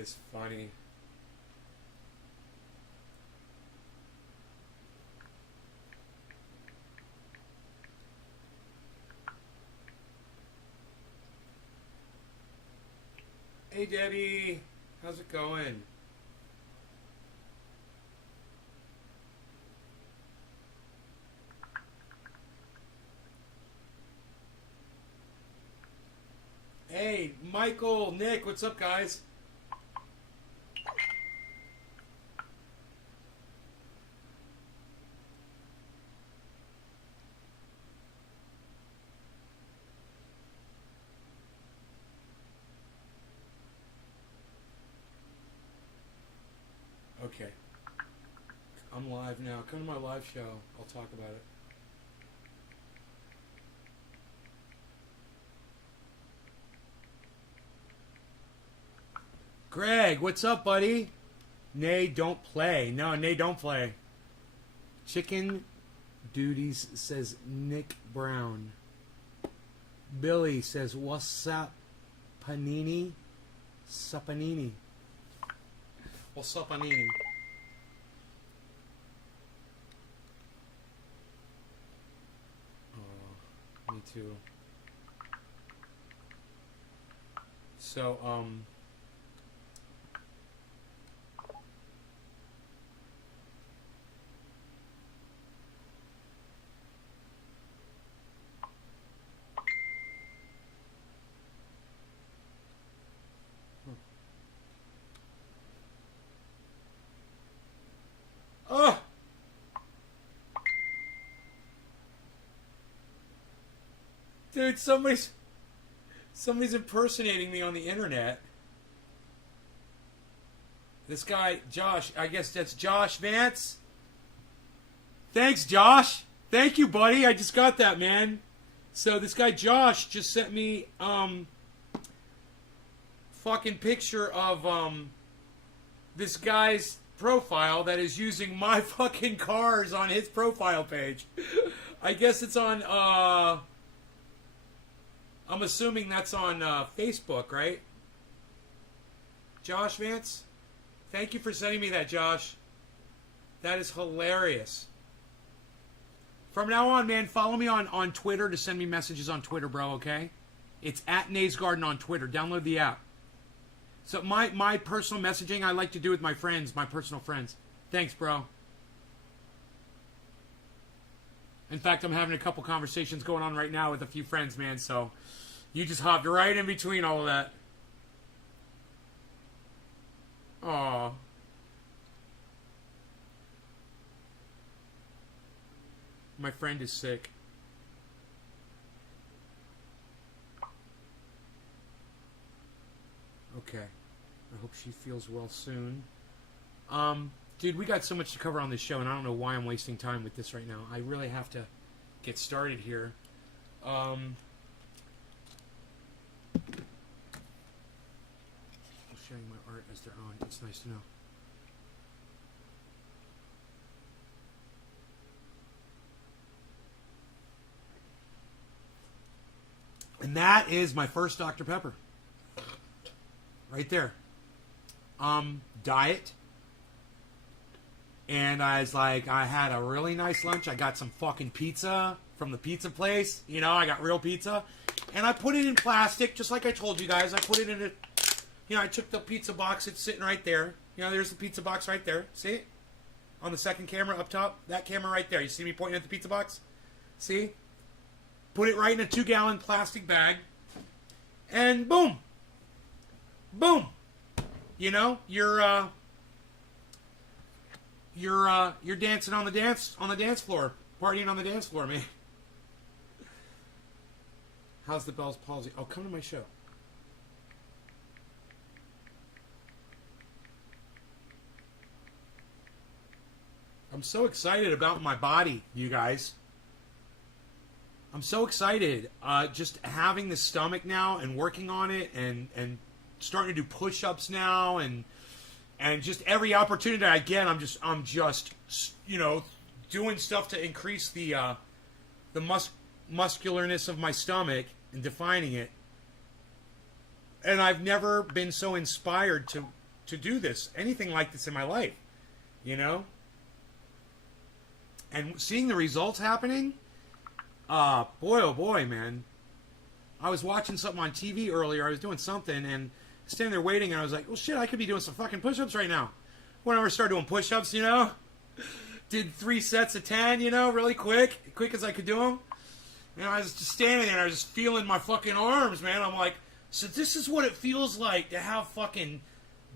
is funny. Hey Debbie, how's it going? Hey, Michael, Nick, what's up, guys? Okay. I'm live now. Come to my live show. I'll talk about it. Greg, what's up, buddy? Nay, don't play. No, Nay, don't play. Chicken Duties says Nick Brown. Billy says, what's up, Panini? Sapanini. What's up, Panini? Oh, me too. So, oh! Dude, somebody's impersonating me on the internet. This guy, Josh, I guess that's Josh Vance. Thanks, Josh. Thank you, buddy. I just got that, man. So this guy Josh just sent me fucking picture of this guy's profile that is using my fucking cars on his profile page. I guess it's on I'm assuming that's on Facebook, right? Josh Vance? Thank you for sending me that, Josh. That is hilarious. From now on, man, follow me on Twitter to send me messages on Twitter, bro, okay? It's at Nays Garden on Twitter. Download the app. So my personal messaging I like to do with my friends, my personal friends. Thanks, bro. In fact, I'm having a couple conversations going on right now with a few friends, man, so you just hopped right in between all of that. Aww. My friend is sick. Okay. I hope she feels well soon. Dude, we got so much to cover on this show, and I don't know why I'm wasting time with this right now. I really have to get started here. Sharing my art as their own. It's nice to know. And that is my first Dr. Pepper. Right there. Diet. And I was like, I had a really nice lunch. I got some fucking pizza from the pizza place. You know, I got real pizza. And I put it in plastic, just like I told you guys. I put it in a, you know, I took the pizza box. It's sitting right there. You know, there's the pizza box right there. See it? On the second camera up top. That camera right there. You see me pointing at the pizza box? See? Put it right in a 2-gallon plastic bag. And boom. Boom. You know, you're dancing on the dance floor, partying on the dance floor, man. How's the Bell's palsy? Oh, come to my show. I'm so excited about my body, you guys. I'm so excited. Just having the stomach now and working on it and starting to do push-ups now and just every opportunity I get, I'm just you know, doing stuff to increase the muscularness of my stomach and defining it. And I've never been so inspired to do this, anything like this in my life, you know? And seeing the results happening, boy, oh boy, man. I was watching something on TV earlier. I was doing something and standing there waiting, and I was like, well, shit, I could be doing some fucking push-ups right now. Whenever I started doing push-ups, you know? Did 3 sets of 10, you know, really quick as I could do them. And I was just standing there, and I was just feeling my fucking arms, man. I'm like, so this is what it feels like to have fucking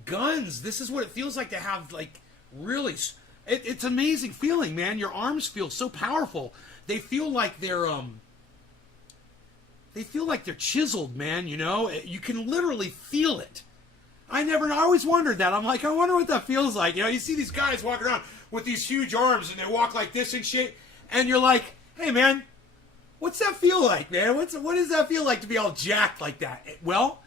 guns. This is what it feels like to have, like, really... It's an amazing feeling, man. Your arms feel so powerful. They feel like they're chiseled, man, you know? You can literally feel it. I always wondered that. I'm like, I wonder what that feels like. You know, you see these guys walking around with these huge arms, and they walk like this and shit, and you're like, hey, man, what's that feel like, man? What does that feel like to be all jacked like that? Well,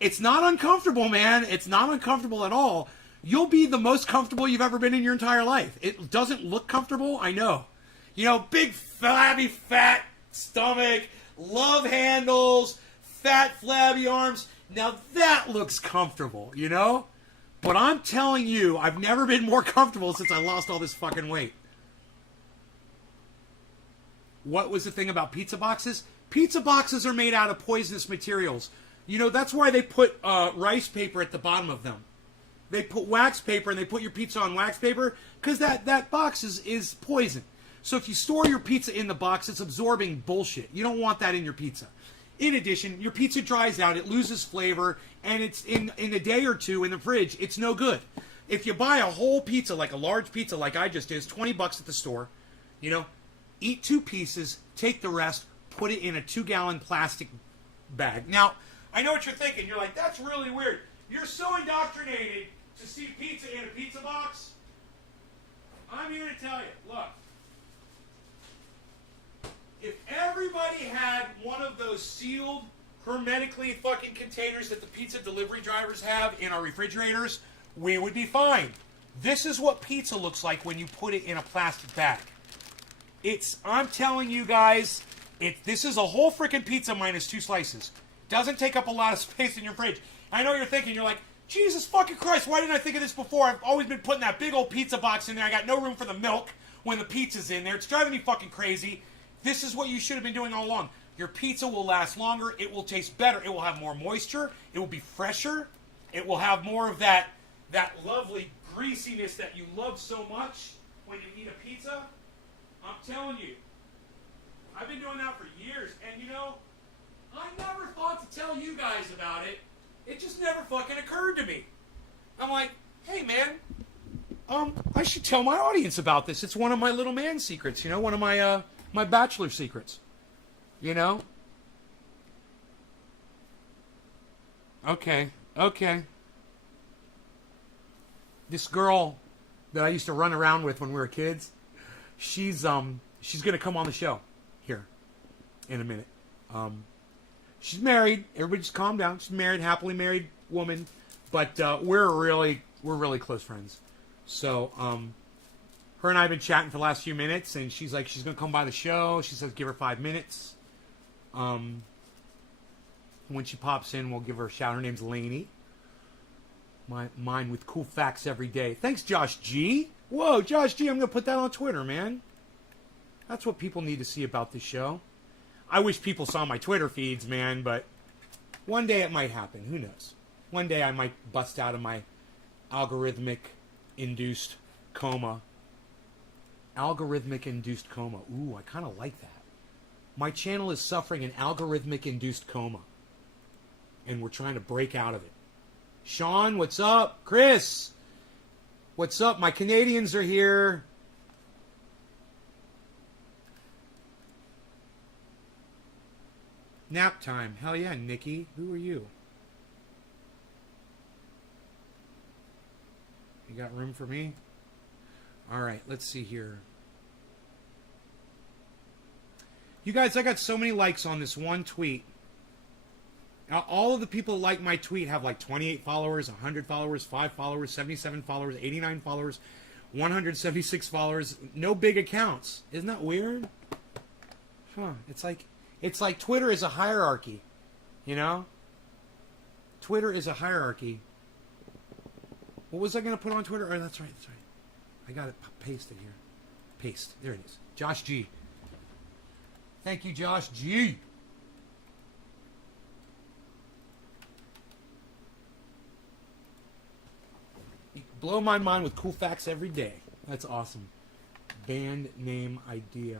it's not uncomfortable, man. It's not uncomfortable at all. You'll be the most comfortable you've ever been in your entire life. It doesn't look comfortable, I know. You know, big, flabby, fat stomach, love handles, fat, flabby arms. Now that looks comfortable, you know? But I'm telling you, I've never been more comfortable since I lost all this fucking weight. What was the thing about pizza boxes? Pizza boxes are made out of poisonous materials. You know, that's why they put rice paper at the bottom of them. They put wax paper, and they put your pizza on wax paper, because that box is poison. So if you store your pizza in the box, it's absorbing bullshit. You don't want that in your pizza. In addition, your pizza dries out, it loses flavor, and it's in a day or two in the fridge, it's no good. If you buy a whole pizza, like a large pizza like I just did, it's $20 at the store, you know, eat 2 pieces, take the rest, put it in a 2-gallon plastic bag. Now, I know what you're thinking. You're like, that's really weird. You're so indoctrinated to see pizza in a pizza box. I'm here to tell you, look. If everybody had one of those sealed, hermetically fucking containers that the pizza delivery drivers have in our refrigerators, we would be fine. This is what pizza looks like when you put it in a plastic bag. I'm telling you guys, this is a whole freaking pizza minus 2 slices. Doesn't take up a lot of space in your fridge. I know what you're thinking. You're like, Jesus fucking Christ, why didn't I think of this before? I've always been putting that big old pizza box in there. I got no room for the milk when the pizza's in there. It's driving me fucking crazy. This is what you should have been doing all along. Your pizza will last longer. It will taste better. It will have more moisture. It will be fresher. It will have more of that lovely greasiness that you love so much when you eat a pizza. I'm telling you. I've been doing that for years. And you know, I never thought to tell you guys about it. It just never fucking occurred to me. I'm like, hey man, I should tell my audience about this. It's one of my little man secrets, you know, one of my my bachelor secrets. You know? Okay. This girl that I used to run around with when we were kids, she's gonna come on the show here in a minute. She's married. Everybody just calm down. She's married, happily married woman. But we're really close friends. So her and I have been chatting for the last few minutes, and she's like, she's gonna come by the show. She says give her 5 minutes. When she pops in, we'll give her a shout. Her name's Lainey. Mine with cool facts every day. Thanks, Josh G. Whoa, Josh G. I'm gonna put that on Twitter, man. That's what people need to see about this show. I wish people saw my Twitter feeds, man, but one day it might happen. Who knows? One day I might bust out of my algorithmic-induced coma. Algorithmic-induced coma. Ooh, I kind of like that. My channel is suffering an algorithmic-induced coma, and we're trying to break out of it. Sean, what's up? Chris, what's up? My Canadians are here. Nap time. Hell yeah, Nikki. Who are you? You got room for me? Alright, let's see here. You guys, I got so many likes on this one tweet. Now, all of the people who like my tweet have like 28 followers, 100 followers, 5 followers, 77 followers, 89 followers, 176 followers. No big accounts. Isn't that weird? Huh. It's like Twitter is a hierarchy, you know? Twitter is a hierarchy. What was I going to put on Twitter? Oh, that's right. That's right. I got it pasted here. Paste. There it is. Josh G. Thank you, Josh G. You blow my mind with cool facts every day. That's awesome. Band name idea.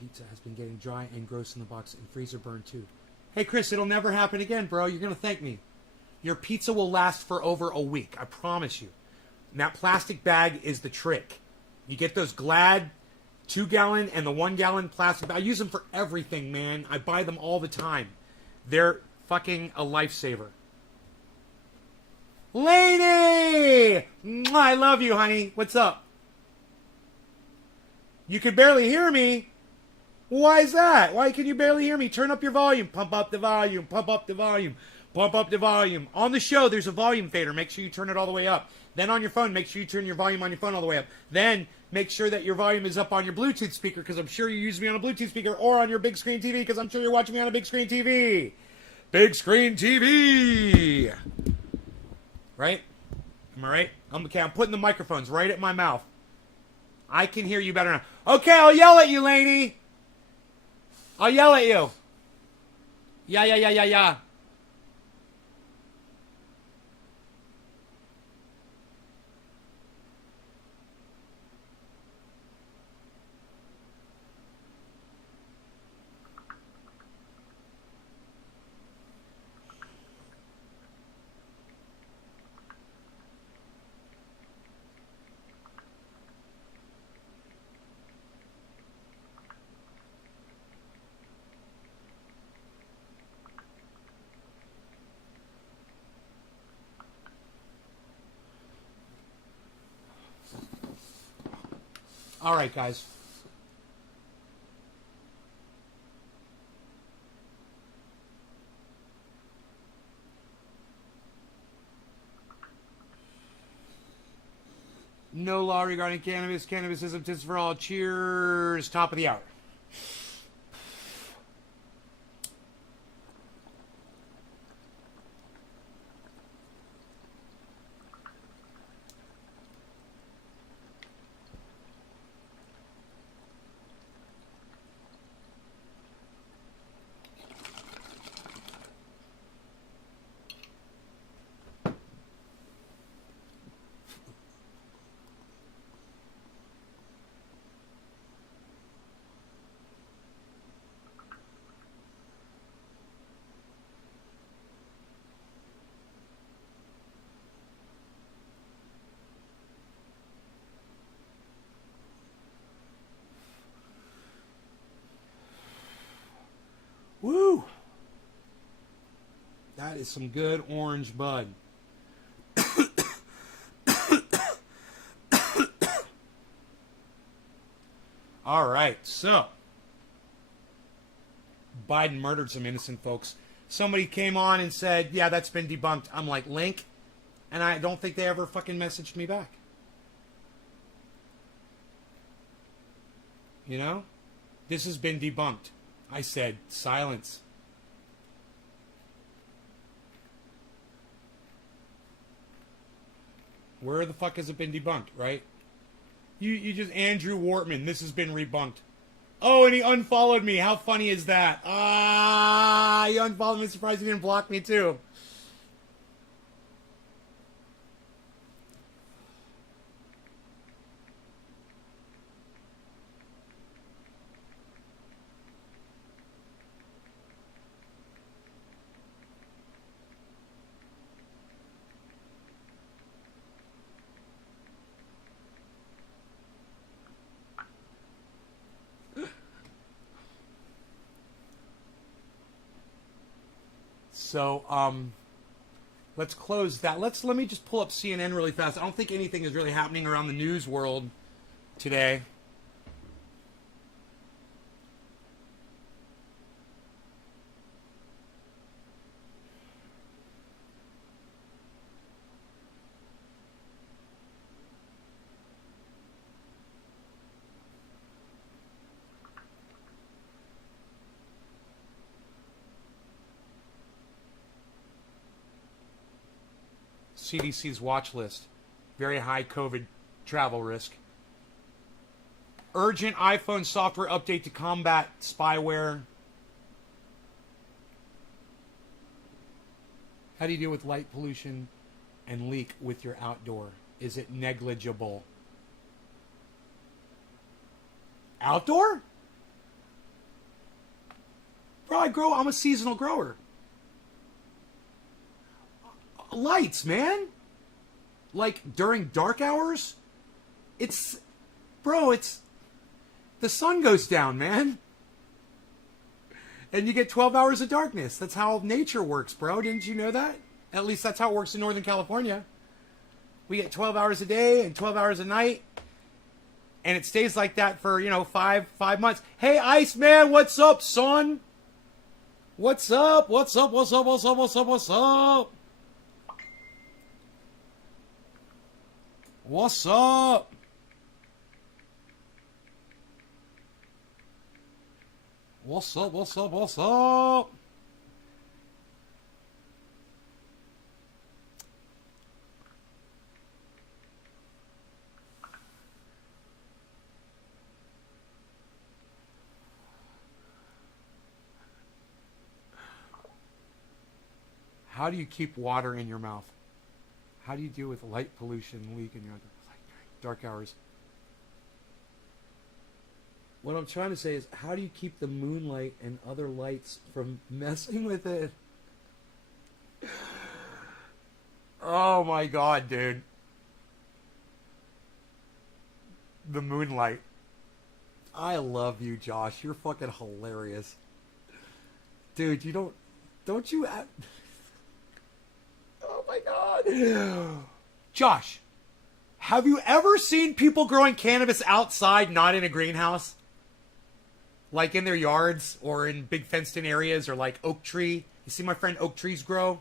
Pizza has been getting dry and gross in the box and freezer burn too. Hey, Chris, it'll never happen again, bro. You're going to thank me. Your pizza will last for over a week. I promise you. And that plastic bag is the trick. You get those Glad 2-gallon and the 1-gallon plastic bag. I use them for everything, man. I buy them all the time. They're fucking a lifesaver. Lady! Mwah, I love you, honey. What's up? You can barely hear me. Why is that? Why can you barely hear me? Turn up your volume. Pump up the volume. Pump up the volume. Pump up the volume. On the show, there's a volume fader. Make sure you turn it all the way up. Then on your phone, make sure you turn your volume on your phone all the way up. Then make sure that your volume is up on your Bluetooth speaker, because I'm sure you use me on a Bluetooth speaker, or on your big screen TV, because I'm sure you're watching me on a big screen TV. Big screen TV. Right? Am I right? Okay, I'm putting the microphones right at my mouth. I can hear you better now. Okay, I'll yell at you, Laney. I'll yell at you. Yeah. All right, guys. No law regarding cannabis. Cannabis is a for all. Cheers. Top of the hour. Woo! That is some good orange bud. All right, so Biden murdered some innocent folks. Somebody came on and said, yeah, that's been debunked. I'm like, link? And I don't think they ever fucking messaged me back. You know? This has been debunked. I said, silence. Where the fuck has it been debunked, right? You just, Andrew Wortman, this has been rebunked. Oh, and he unfollowed me. How funny is that? He unfollowed me. Surprised he didn't block me too. So, let's close that. Let me just pull up CNN really fast. I don't think anything is really happening around the news world today. CDC's watch list. Very high COVID travel risk. Urgent iPhone software update to combat spyware. How do you deal with light pollution and leak with your outdoor? Is it negligible? Outdoor? Bro, I'm a seasonal grower. Lights, man. Like during dark hours, the sun goes down, man. And you get 12 hours of darkness. That's how nature works, bro. Didn't you know that? At least that's how it works in Northern California. We get 12 hours a day and 12 hours a night. And it stays like that for, 5 months. Hey, Iceman, what's up, son? What's up? What's up? What's up? What's up? What's up? What's up? What's up? What's up? What's up? What's up? How do you keep water in your mouth? How do you deal with light pollution, leak in your dark hours? What I'm trying to say is, how do you keep the moonlight and other lights from messing with it? Oh my God, dude. The moonlight. I love you, Josh. You're fucking hilarious. Dude, don't you... Oh my God. Josh, have you ever seen people growing cannabis outside, not in a greenhouse? Like in their yards or in big fenced in areas or like oak tree. You see my friend oak trees grow?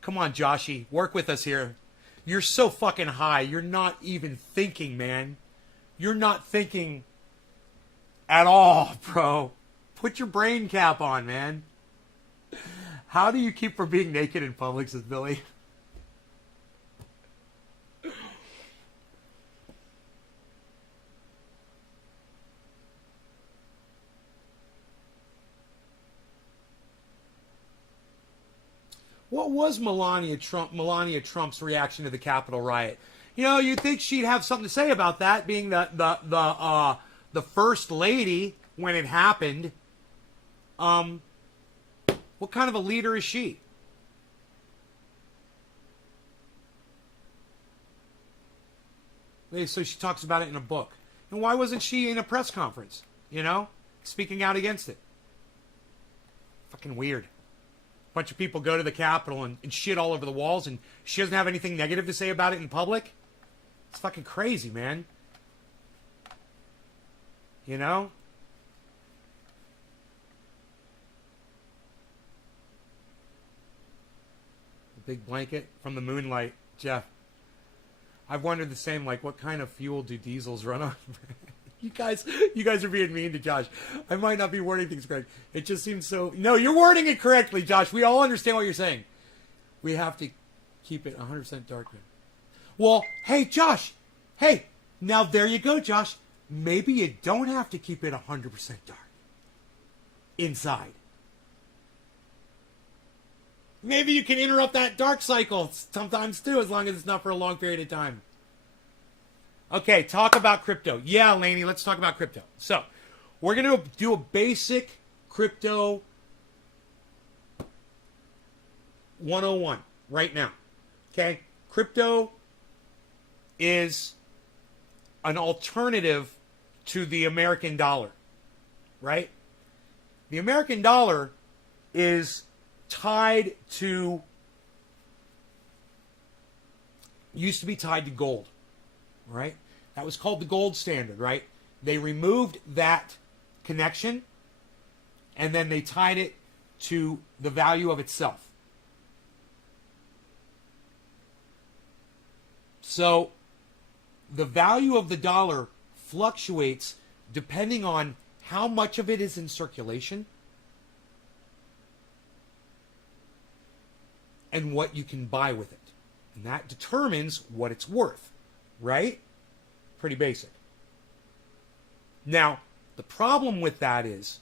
Come on, Joshy. Work with us here. You're so fucking high. You're not even thinking, man. You're not thinking at all, bro. Put your brain cap on, man. How do you keep from being naked in public, says Billy? What was Melania Trump's reaction to the Capitol riot? You'd think she'd have something to say about that, being the first lady when it happened. What kind of a leader is she? So she talks about it in a book. And why wasn't she in a press conference? Speaking out against it. Fucking weird. A bunch of people go to the Capitol and shit all over the walls, and she doesn't have anything negative to say about it in public. It's fucking crazy, man. The big blanket from the moonlight. Jeff, I've wondered the same, like, what kind of fuel do diesels run on? You guys are being mean to Josh. I might not be wording things correct. It just seems so... No, you're wording it correctly, Josh. We all understand what you're saying. We have to keep it 100% dark. Well, hey, Josh. Hey, now there you go, Josh. Maybe you don't have to keep it 100% dark. Inside. Maybe you can interrupt that dark cycle sometimes too, as long as it's not for a long period of time. Okay, talk about crypto. Yeah, Laney, let's talk about crypto. So, we're going to do a basic crypto 101 right now. Okay? Crypto is an alternative to the American dollar, right? The American dollar is tied to, used to be tied to gold, right? That was called the gold standard, right? They removed that connection and then they tied it to the value of itself. So the value of the dollar fluctuates depending on how much of it is in circulation and what you can buy with it. And that determines what it's worth, right? Pretty basic. Now, the problem with that is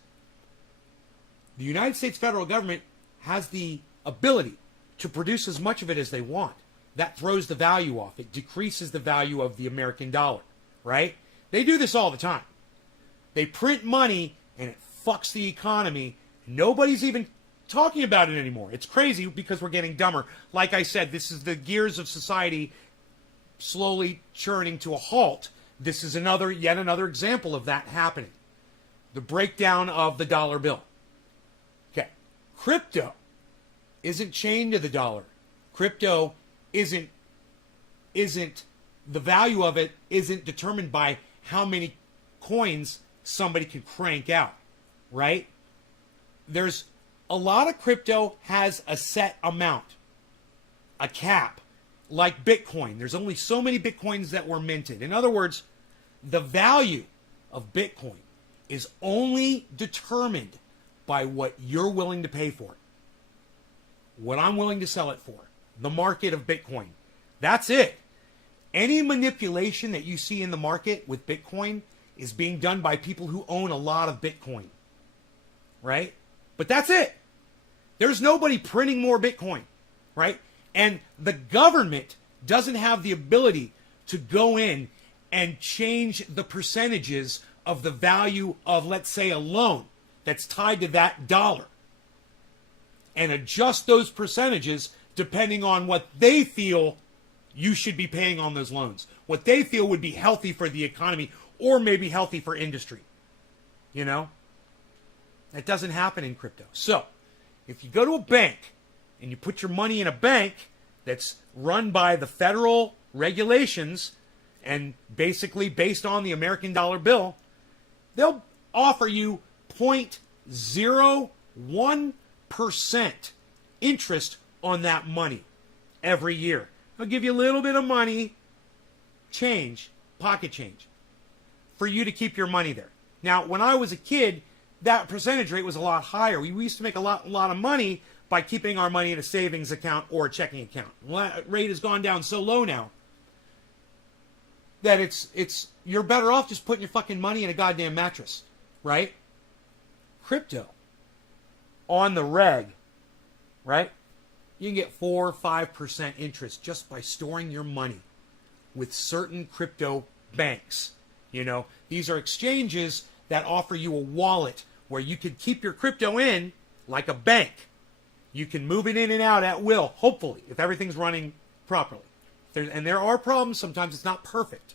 the United States federal government has the ability to produce as much of it as they want. That throws the value off. It decreases the value of the American dollar, right? They do this all the time. They print money and it fucks the economy. Nobody's even talking about it anymore. It's crazy because we're getting dumber. Like I said, this is the gears of society slowly churning to a halt. This is yet another example of that happening. The breakdown of the dollar bill. Okay. Crypto isn't chained to the dollar. Crypto isn't the value of it isn't determined by how many coins somebody can crank out, right? There's a lot of crypto has a set amount, a cap, like Bitcoin. There's only so many Bitcoins that were minted. In other words, the value of Bitcoin is only determined by what you're willing to pay for it. What I'm willing to sell it for. The market of Bitcoin. That's it. Any manipulation that you see in the market with Bitcoin is being done by people who own a lot of Bitcoin. Right? But that's it. There's nobody printing more Bitcoin. Right? And the government doesn't have the ability to go in and change the percentages of the value of, let's say, a loan that's tied to that dollar. And adjust those percentages depending on what they feel you should be paying on those loans. What they feel would be healthy for the economy or maybe healthy for industry. You know? That doesn't happen in crypto. So, if you go to a bank and you put your money in a bank that's run by the federal regulations and basically based on the American dollar bill, they'll offer you 0.01% interest on that money every year. They'll give you a little bit of money, change, pocket change, for you to keep your money there. Now, when I was a kid, that percentage rate was a lot higher. We used to make a lot of money by keeping our money in a savings account or a checking account. Well, that rate has gone down so low now that it's you're better off just putting your fucking money in a goddamn mattress, right? Crypto, on the reg, right? You can get 4 or 5% interest just by storing your money with certain crypto banks. You know, these are exchanges that offer you a wallet where you can keep your crypto in like a bank. You can move it in and out at will, hopefully, if everything's running properly. And there are problems. Sometimes it's not perfect.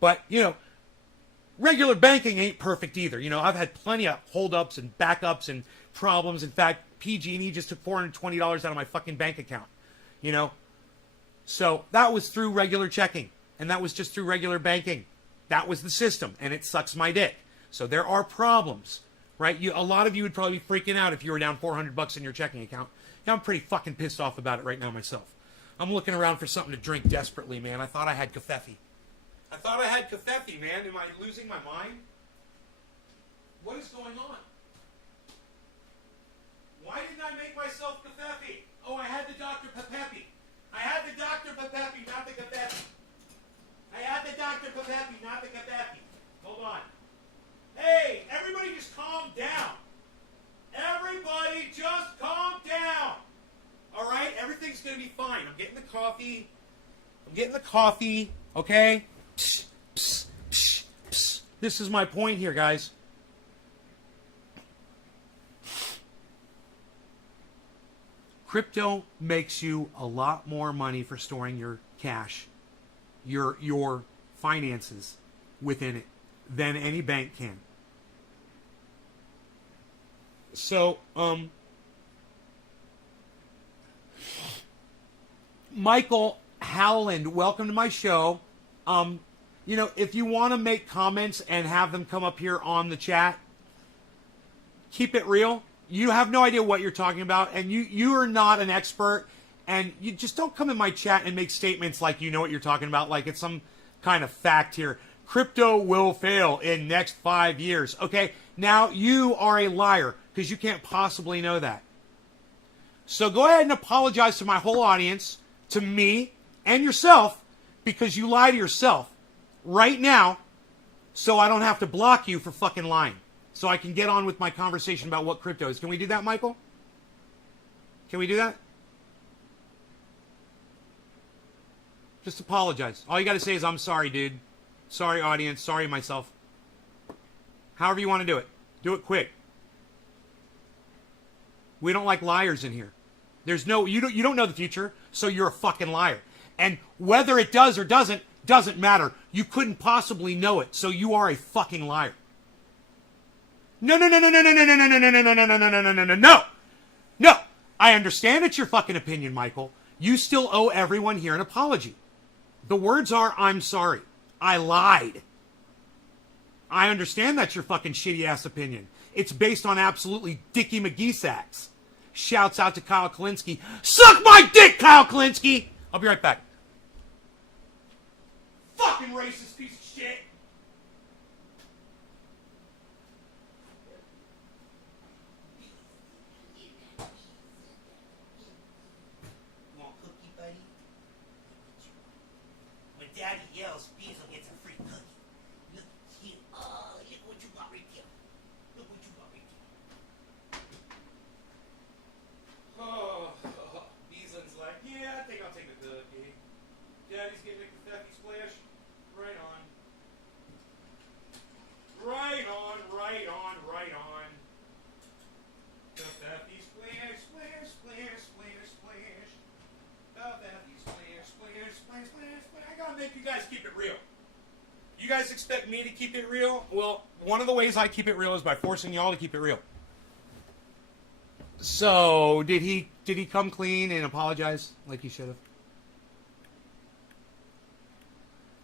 But, you know, regular banking ain't perfect either. You know, I've had plenty of holdups and backups and problems. In fact, PG&E just took $420 out of my fucking bank account. You know? So that was through regular checking. And that was just through regular banking. That was the system. And it sucks my dick. So there are problems. Right? A lot of you would probably be freaking out if you were down $400 in your checking account. Yeah, I'm pretty fucking pissed off about it right now myself. I'm looking around for something to drink desperately, man. I thought I had kefefe. Man. Am I losing my mind? What is going on? Why didn't I make myself kefefe? Oh, I had the Dr. Pepepe. I had the Dr. Pepepe, not the kefefe. I had the Dr. Pepepe, not the kefefe. Hold on. Hey, everybody just calm down. Everybody just calm down. All right? Everything's going to be fine. I'm getting the coffee. Okay? Psst, psst, psst, psst. This is my point here, guys. Crypto makes you a lot more money for storing your cash, your finances within it than any bank can. So, Michael Howland, welcome to my show. You know, if you want to make comments and have them come up here on the chat, keep it real. You have no idea what you're talking about, and you are not an expert, and you just don't come in my chat and make statements like you know what you're talking about, like it's some kind of fact here. Crypto will fail in next 5 years. Okay, now you are a liar because you can't possibly know that. So go ahead and apologize to my whole audience, to me, and yourself, because you lie to yourself right now, so I don't have to block you for fucking lying. So I can get on with my conversation about what crypto is. Can we do that, Michael? Can we do that? Just apologize. All you got to say is, I'm sorry, dude. Sorry, audience. Sorry, myself. However you want to do it. Do it quick. We don't like liars in here. There's no, you don't know the future, so you're a fucking liar. And whether it does or doesn't matter. You couldn't possibly know it, so you are a fucking liar. No. No. I understand it's your fucking opinion, Michael. You still owe everyone here an apology. The words are, I'm sorry. I lied. I understand that's your fucking shitty ass opinion. It's based on absolutely Dickie McGee sacks. Shouts out to Kyle Kalinske. Suck my dick, Kyle Kalinske! I'll be right back. Fucking racist piece of shit. Want a cookie, buddy? When Daddy yells, Beasley gets a free cookie. Look here. Oh, look what you got right there. Look what you got right there. Oh, Beasley's like, yeah, I think I'll take a cookie. Daddy's getting a confetti splash. Right on. Right on, right on, right on. Confetti splash, splash, splash, splash, splash. Confetti splash, splash, splash, splash, splash. I gotta make you guys keep it real. You guys expect me to keep it real? Well, one of the ways I keep it real is by forcing y'all to keep it real. So, did he come clean and apologize like he should have?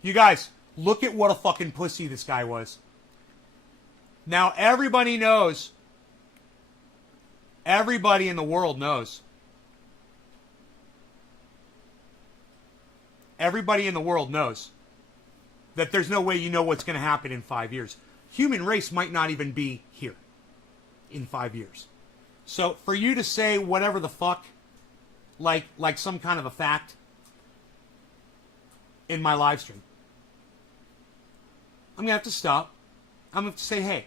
You guys, look at what a fucking pussy this guy was. Now, everybody knows. Everybody in the world knows. Everybody in the world knows that there's no way you know what's going to happen in 5 years. Human race might not even be here in 5 years. So, for you to say whatever the fuck, like some kind of a fact in my live stream, I'm going to have to stop. I'm going to have to say, hey,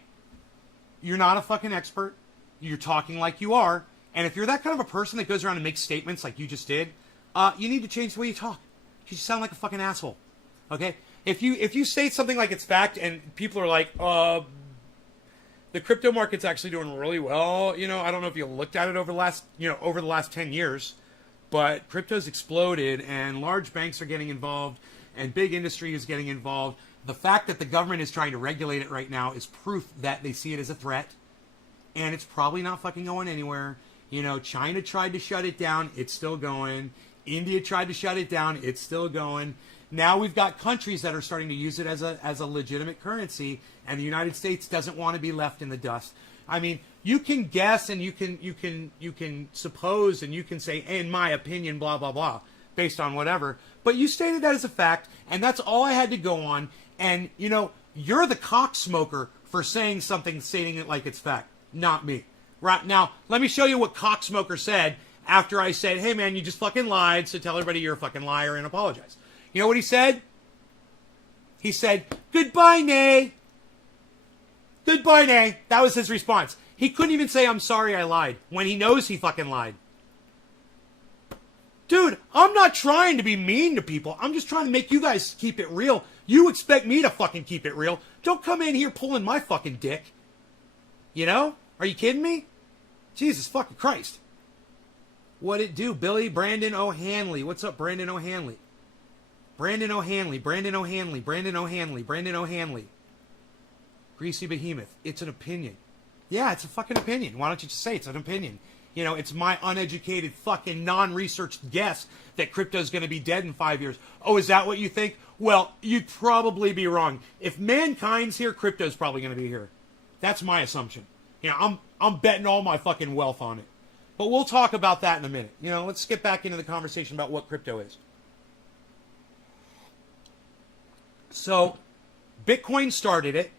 you're not a fucking expert. You're talking like you are. And if you're that kind of a person that goes around and makes statements like you just did, you need to change the way you talk. You sound like a fucking asshole. Okay? If you say something like it's fact and people are like, the crypto market's actually doing really well. You know, I don't know if you looked at it over the last 10 years, but crypto's exploded and large banks are getting involved and big industry is getting involved. The fact that the government is trying to regulate it right now is proof that they see it as a threat, and it's probably not fucking going anywhere. You know, China tried to shut it down. It's still going. India tried to shut it down. It's still going. Now we've got countries that are starting to use it as a legitimate currency, and the United States doesn't want to be left in the dust. I mean, you can guess and you can suppose and you can say, in my opinion, blah, blah, blah, based on whatever. But you stated that as a fact, and that's all I had to go on. And, you know, you're the cock smoker for saying something, stating it like it's fact, not me. Right now, let me show you what Cocksmoker said after I said, hey, man, you just fucking lied, so tell everybody you're a fucking liar and apologize. You know what he said? He said, goodbye, Nay. Goodbye, Nay. That was his response. He couldn't even say, I'm sorry I lied, when he knows he fucking lied. Dude, I'm not trying to be mean to people. I'm just trying to make you guys keep it real. You expect me to fucking keep it real. Don't come in here pulling my fucking dick. You know? Are you kidding me? Jesus fucking Christ. What'd it do, Billy? Brandon O'Hanley. What's up, Brandon O'Hanley? Brandon O'Hanley. Brandon O'Hanley. Brandon O'Hanley. Brandon O'Hanley. Greasy Behemoth. It's an opinion. Yeah, it's a fucking opinion. Why don't you just say it's an opinion? You know, it's my uneducated fucking non-researched guess that crypto's going to be dead in 5 years. Oh, is that what you think? Well, you'd probably be wrong. If mankind's here, crypto's probably going to be here. That's my assumption. You know, I'm betting all my fucking wealth on it. But we'll talk about that in a minute. You know, let's get back into the conversation about what crypto is. So, Bitcoin started it,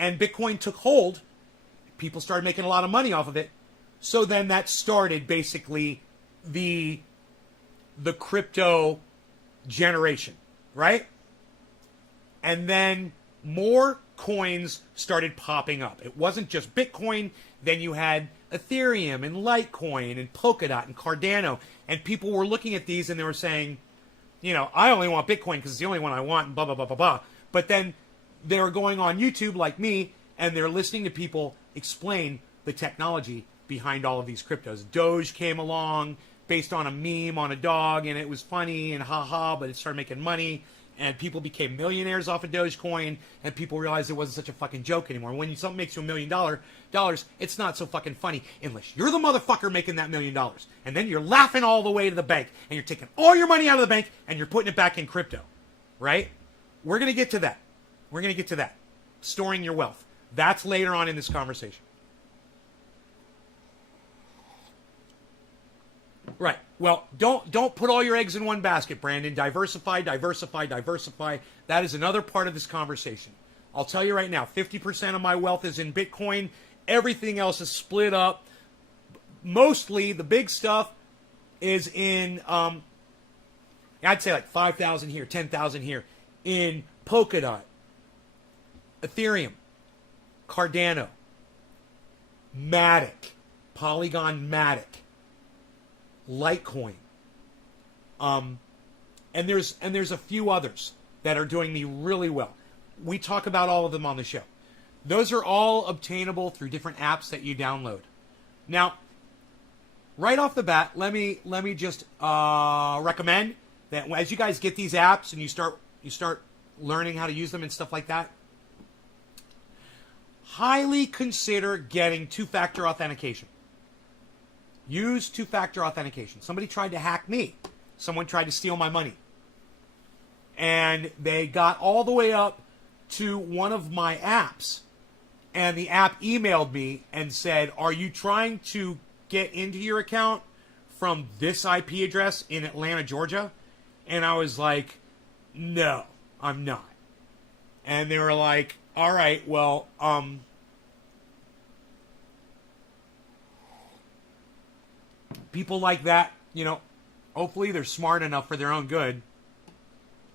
and Bitcoin took hold. People started making a lot of money off of it. So then that started basically the crypto generation, right? And then more coins started popping up. It wasn't just Bitcoin. Then you had Ethereum and Litecoin and Polkadot and Cardano. And people were looking at these and they were saying, you know, I only want Bitcoin because it's the only one I want, and blah, blah, blah, blah, blah. But then they were going on YouTube like me, and they're listening to people explain the technology behind all of these cryptos. Doge came along based on a meme on a dog, and it was funny and haha, but it started making money, and people became millionaires off of Dogecoin, and people realized it wasn't such a fucking joke anymore. When something makes you $1 million, it's not so fucking funny unless you're the motherfucker making that $1 million. And then you're laughing all the way to the bank, and you're taking all your money out of the bank, and you're putting it back in crypto, right? We're going to get to that. We're going to get to that. Storing your wealth. That's later on in this conversation. Right. Well, don't put all your eggs in one basket, Brandon. Diversify, diversify, diversify. That is another part of this conversation. I'll tell you right now, 50% of my wealth is in Bitcoin. Everything else is split up. Mostly, the big stuff is in, I'd say like 5,000 here, 10,000 here, in Polkadot, Ethereum, Cardano, Matic, Polygon Matic, Litecoin, and there's a few others that are doing me really well. We talk about all of them on the show. Those are all obtainable through different apps that you download. Now, right off the bat, let me just recommend that as you guys get these apps and you start learning how to use them and stuff like that, highly consider getting two-factor authentication. Use two-factor authentication. Somebody tried to hack me. Someone tried to steal my money. And they got all the way up to one of my apps. And the app emailed me and said, are you trying to get into your account from this IP address in Atlanta, Georgia? And I was like, no, I'm not. And they were like, all right, well, people like that, you know, hopefully they're smart enough for their own good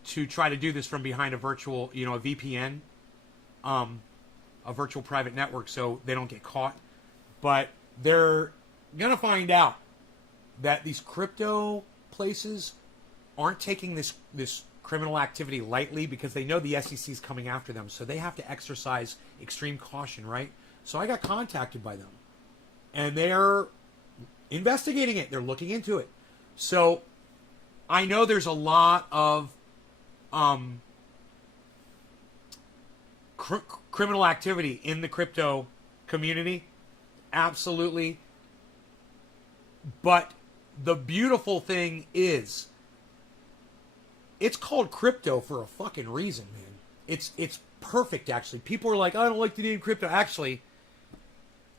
to try to do this from behind a virtual, you know, a VPN, a virtual private network, so they don't get caught. But they're going to find out that these crypto places aren't taking this criminal activity lightly because they know the SEC is coming after them. So they have to exercise extreme caution, right? So I got contacted by them. And they're investigating it. They're looking into it. So I know there's a lot of criminal activity in the crypto community. Absolutely. But the beautiful thing is, it's called crypto for a fucking reason, man. It's perfect, actually. People are like, I don't like the name crypto. Actually,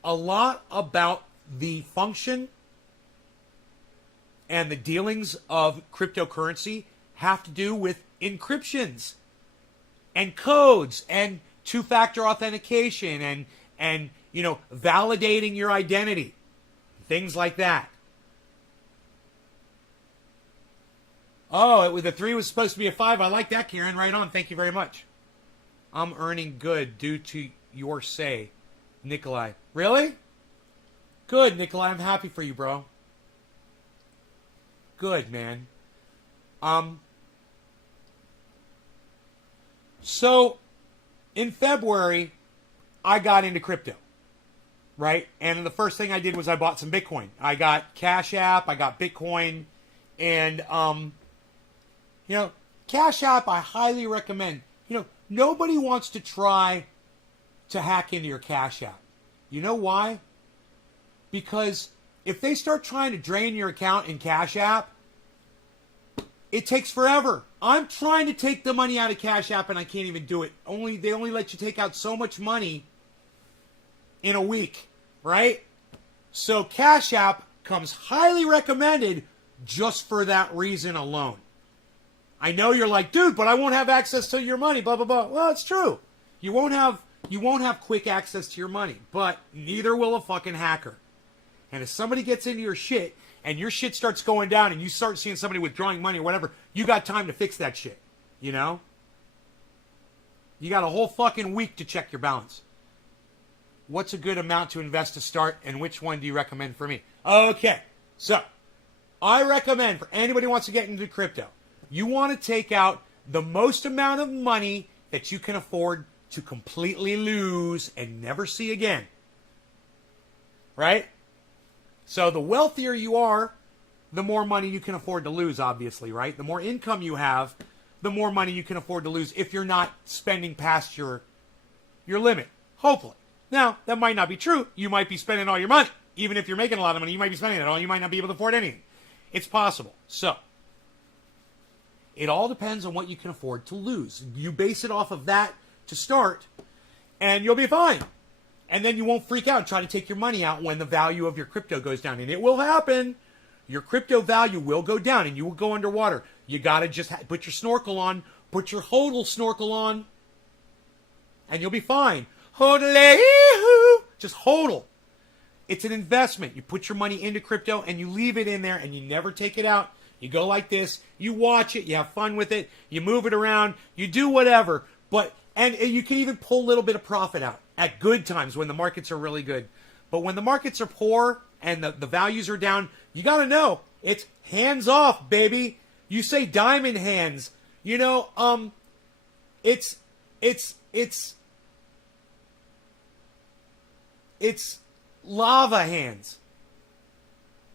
a lot about the function and the dealings of cryptocurrency have to do with encryptions and codes and two-factor authentication and you know, validating your identity, things like that. Oh, the 3 was supposed to be a 5. I like that, Kieran. Right on. Thank you very much. I'm earning good due to your say, Nikolai. Really? Good, Nikolai. I'm happy for you, bro. Good, man. So, in February, I got into crypto, right? And the first thing I did was I bought some Bitcoin. I got Cash App, I got Bitcoin, and, you know, Cash App I highly recommend. You know, nobody wants to try to hack into your Cash App. You know why? Because if they start trying to drain your account in Cash App, it takes forever. I'm trying to take the money out of Cash App and I can't even do it. They only let you take out so much money in a week, right? So Cash App comes highly recommended just for that reason alone. I know you're like, dude, but I won't have access to your money, blah, blah, blah. Well, it's true. You won't have quick access to your money, but neither will a fucking hacker. And if somebody gets into your shit and your shit starts going down and you start seeing somebody withdrawing money or whatever, you got time to fix that shit. You know? You got a whole fucking week to check your balance. What's a good amount to invest to start, and which one do you recommend for me? Okay, so I recommend for anybody who wants to get into crypto, you want to take out the most amount of money that you can afford to completely lose and never see again. Right? So the wealthier you are, the more money you can afford to lose, obviously, right? The more income you have, the more money you can afford to lose if you're not spending past your limit, hopefully. Now, that might not be true. You might be spending all your money. Even if you're making a lot of money, you might be spending it all. You might not be able to afford anything. It's possible. So, it all depends on what you can afford to lose. You base it off of that to start, and you'll be fine. And then you won't freak out and try to take your money out when the value of your crypto goes down. And it will happen. Your crypto value will go down, and you will go underwater. You got to just put your snorkel on, put your hodl snorkel on, and you'll be fine. Hodl-ee-hoo. Just hodl. It's an investment. You put your money into crypto, and you leave it in there, and you never take it out. You go like this. You watch it. You have fun with it. You move it around. You do whatever. And you can even pull a little bit of profit out at good times when the markets are really good. But when the markets are poor and the values are down, you got to know it's hands off, baby. You say diamond hands. You know, it's lava hands.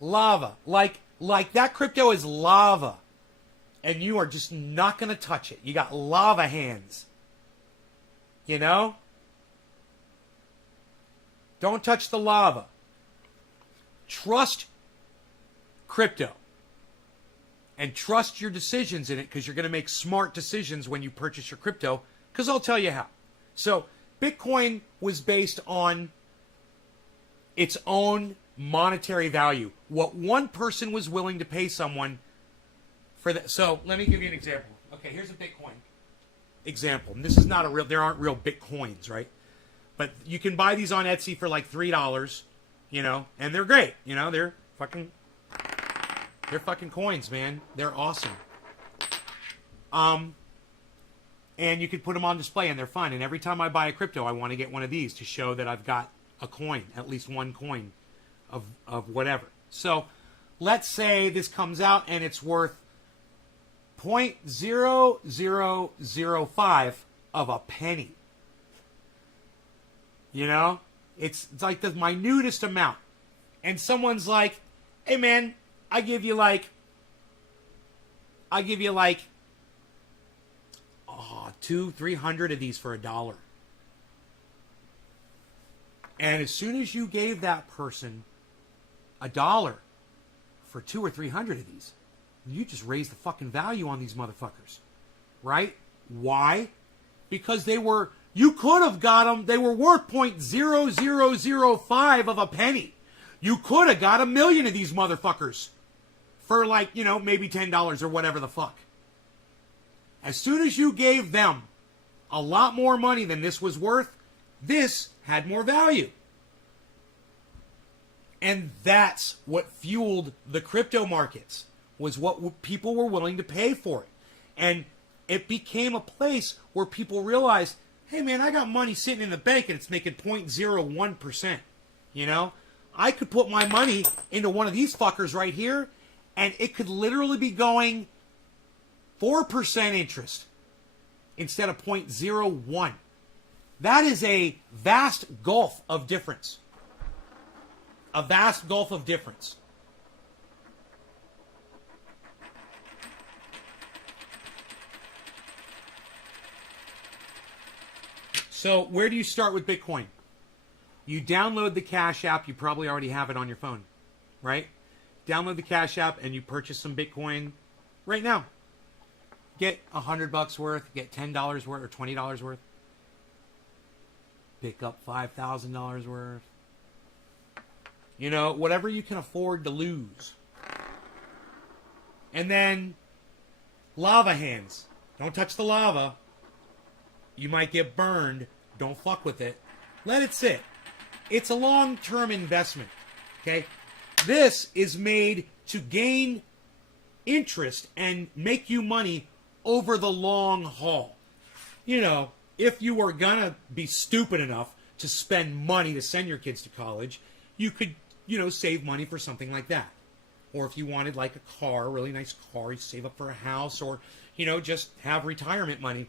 Lava. Like that crypto is lava. And you are just not going to touch it. You got lava hands. You know? Don't touch the lava. Trust crypto. And trust your decisions in it, because you're going to make smart decisions when you purchase your crypto, because I'll tell you how. So, Bitcoin was based on its own monetary value. What one person was willing to pay someone for that. So, let me give you an example. Okay, here's a Bitcoin example. And this is not there aren't real Bitcoins, right? But you can buy these on Etsy for like $3, you know, and they're great. You know, they're fucking coins, man. They're awesome. And you could put them on display, and they're fun. And every time I buy a crypto, I want to get one of these to show that I've got a coin, at least one coin of whatever. So let's say this comes out and it's worth 0.0005 of a penny. You know? It's like the minutest amount. And someone's like, hey man, I give you like 200-300 of these for $1. And as soon as you gave that person $1 for 200 or 300 of these, you just raised the fucking value on these motherfuckers. Right? Why? Because you could have got them, they were worth 0.0005 of a penny. You could have got 1 million of these motherfuckers for like, you know, maybe $10 or whatever the fuck. As soon as you gave them a lot more money than this was worth, this had more value. And that's what fueled the crypto markets, was what people were willing to pay for it. And it became a place where people realized, hey man, I got money sitting in the bank and it's making 0.01%. You know? I could put my money into one of these fuckers right here, and it could literally be going 4% interest instead of 0.01. That is a vast gulf of difference. A vast gulf of difference. So, where do you start with Bitcoin? You download the Cash App. You probably already have it on your phone, right? Download the Cash App and you purchase some Bitcoin right now. Get $100 worth, get $10 worth or $20 worth. Pick up $5,000 worth. You know, whatever you can afford to lose. And then, lava hands. Don't touch the lava. You might get burned. Don't fuck with it. Let it sit. It's a long-term investment. Okay? This is made to gain interest and make you money over the long haul. You know, if you were gonna be stupid enough to spend money to send your kids to college, you could, save money for something like that. Or if you wanted like a car, a really nice car, you save up for a house, or, just have retirement money.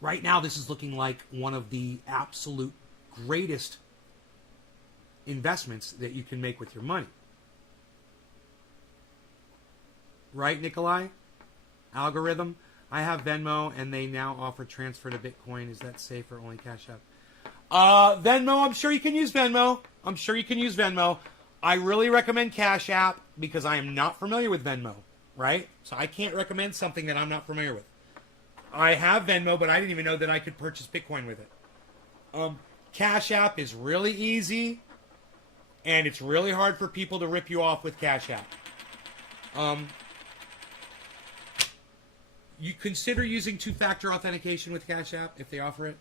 Right now, this is looking like one of the absolute greatest investments that you can make with your money. Right, Nikolai? Algorithm? I have Venmo, and they now offer transfer to Bitcoin. Is that safe or only Cash App? Venmo, I'm sure you can use Venmo. I really recommend Cash App because I am not familiar with Venmo, right? So I can't recommend something that I'm not familiar with. I have Venmo, but I didn't even know that I could purchase Bitcoin with it. Cash App is really easy, and it's really hard for people to rip you off with Cash App. You consider using two-factor authentication with Cash App if they offer it.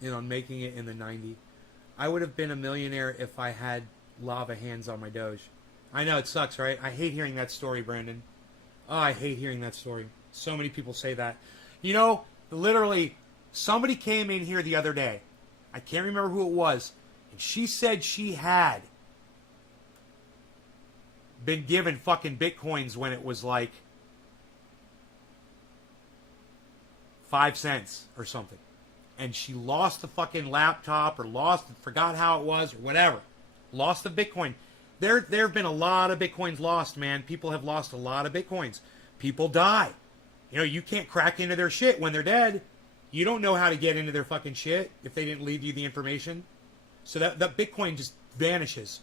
Making it in the 90. I would have been a millionaire if I had lava hands on my Doge. I know, it sucks, right? I hate hearing that story, Brandon. Oh, I hate hearing that story. So many people say that. Literally, somebody came in here the other day. I can't remember who it was. And she said she had been given fucking Bitcoins when it was like 5 cents or something. And she lost the fucking laptop or forgot how it was or whatever. Lost the Bitcoin. There have been a lot of Bitcoins lost, man. People have lost a lot of Bitcoins. People die. You can't crack into their shit when they're dead. You don't know how to get into their fucking shit if they didn't leave you the information. So that Bitcoin just vanishes.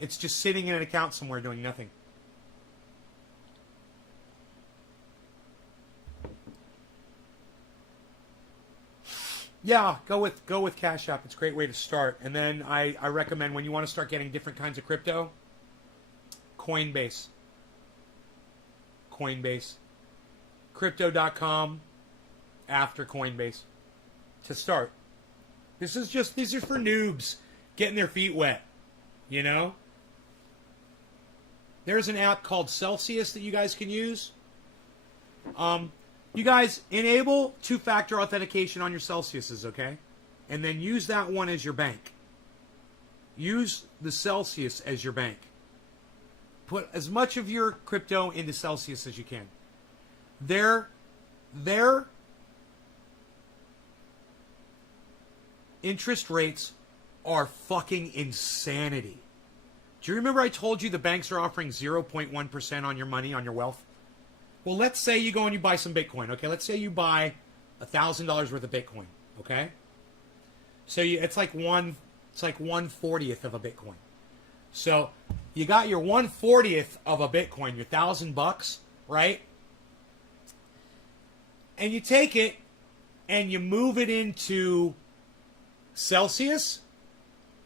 It's just sitting in an account somewhere doing nothing. Yeah, go with Cash App. It's a great way to start. And then I recommend when you want to start getting different kinds of crypto, Coinbase. Crypto.com after Coinbase to start. These are for noobs getting their feet wet, There's an app called Celsius that you guys can use. You guys enable two-factor authentication on your Celsiuses, okay? And then use that one as your bank. Use the Celsius as your bank. Put as much of your crypto into Celsius as you can. Their interest rates are fucking insanity. Do you remember I told you the banks are offering 0.1% on your money, on your wealth? Well, let's say you go and you buy some Bitcoin, okay? Let's say you buy $1,000 worth of Bitcoin, okay? So it's like 1/40th of a Bitcoin. So you got your 1/40th of a Bitcoin, your $1,000, right? And you take it and you move it into Celsius.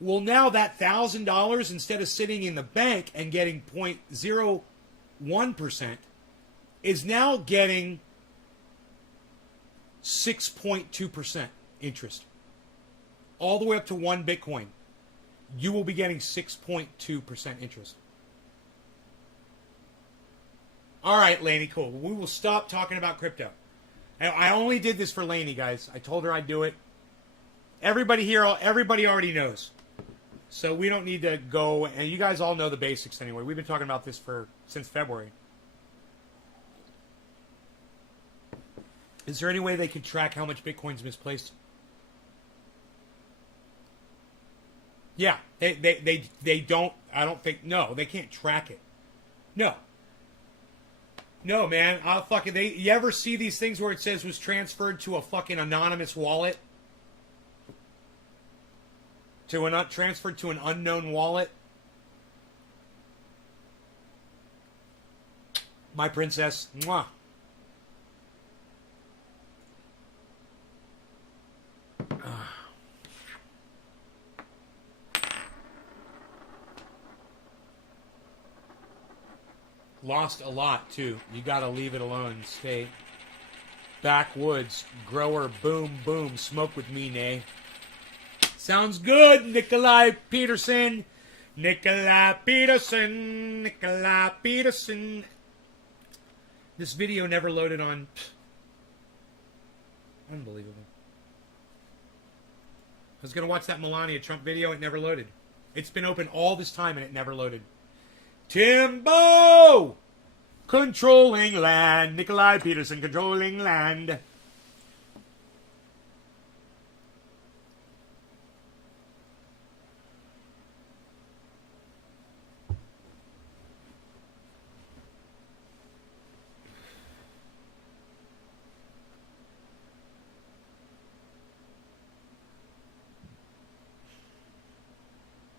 Well, now that $1,000, instead of sitting in the bank and getting 0.01%, is now getting 6.2% interest. All the way up to 1 Bitcoin. You will be getting 6.2% interest. All right, Lainey, cool. We will stop talking about crypto. I only did this for Lainey, guys. I told her I'd do it. Everybody already knows. So we don't need to go, and you guys all know the basics anyway. We've been talking about this since February. Is there any way they can track how much Bitcoin's misplaced? Yeah, they don't. I don't think. No, they can't track it. No, man. I'll fucking. You ever see these things where it says was transferred to a fucking anonymous wallet? Transferred to an unknown wallet? My princess. Mwah. Lost a lot, too. You gotta leave it alone. Stay. backwoods grower, boom, boom, smoke with me, nay. Sounds good, Nikolai Peterson. Nikolai Peterson. Nikolai Peterson. This video never loaded on... Unbelievable. I was going to watch that Melania Trump video. It never loaded. It's been open all this time and it never loaded. Timbo! Controlling land. Nikolai Peterson controlling land.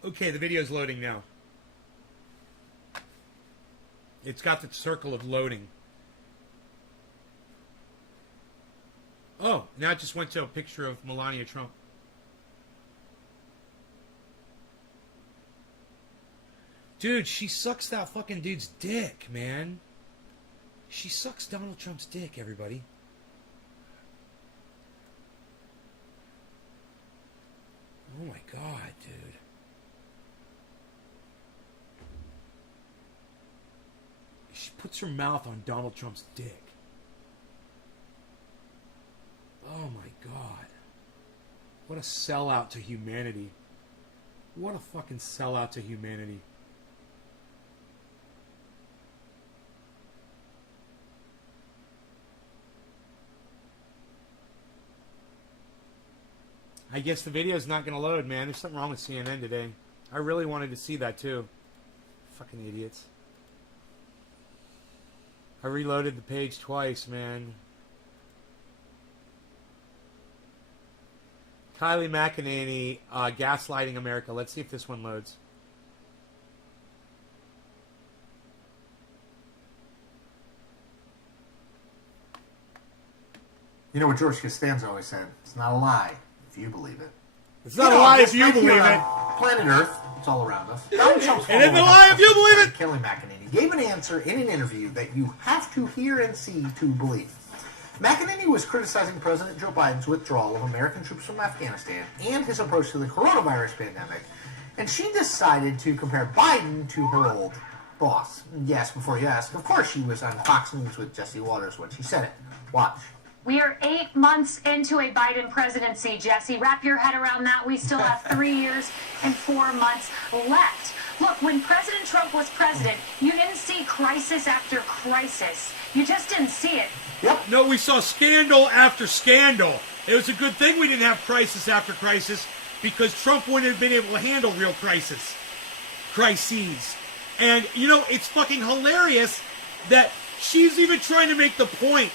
Okay, the video's loading now. It's got the circle of loading. Oh, now it just went to a picture of Melania Trump. Dude, she sucks that fucking dude's dick, man. She sucks Donald Trump's dick, everybody. Oh my God, dude. She puts her mouth on Donald Trump's dick. Oh my God. What a sellout to humanity. What a fucking sellout to humanity. I guess the video's not going to load, man. There's something wrong with CNN today. I really wanted to see that, too. Fucking idiots. I reloaded the page twice, man. Kylie McEnany, gaslighting America. Let's see if this one loads. You know what George Costanza always said? It's not a lie if you believe it. It's not a lie if you believe it. Planet Earth, it's all around us. Donald Trump's it isn't a lie if you believe it. Kelly McEnany gave an answer in an interview that you have to hear and see to believe. McEnany was criticizing President Joe Biden's withdrawal of American troops from Afghanistan and his approach to the coronavirus pandemic, and she decided to compare Biden to her old boss. Yes, before you ask, of course she was on Fox News with Jesse Waters when she said it. Watch. We are 8 months into a Biden presidency, Jesse. Wrap your head around that. We still have 3 years and 4 months left. Look, when President Trump was president, you didn't see crisis after crisis. You just didn't see it. Yep. No, we saw scandal after scandal. It was a good thing we didn't have crisis after crisis because Trump wouldn't have been able to handle real crises. Crises. And, you know, it's fucking hilarious that she's even trying to make the point.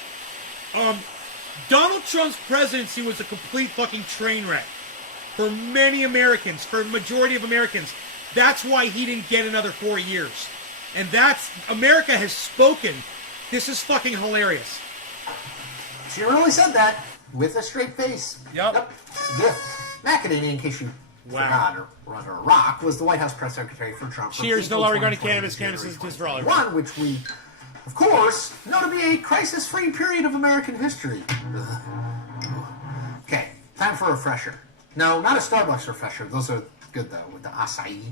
Donald Trump's presidency was a complete fucking train wreck for many Americans, for a majority of Americans. That's why he didn't get another 4 years. And that's, America has spoken. This is fucking hilarious. She really said that with a straight face. Yep. It's a gift. McEnany, in case you forgot or were under a rock, was the White House press secretary for Trump. Cheers, no law regarding cannabis. Cannabis is just for all. One, which we, of course, know to be a crisis-free period of American history. Okay, time for a refresher. No, not a Starbucks refresher. Those are good, though, with the acai.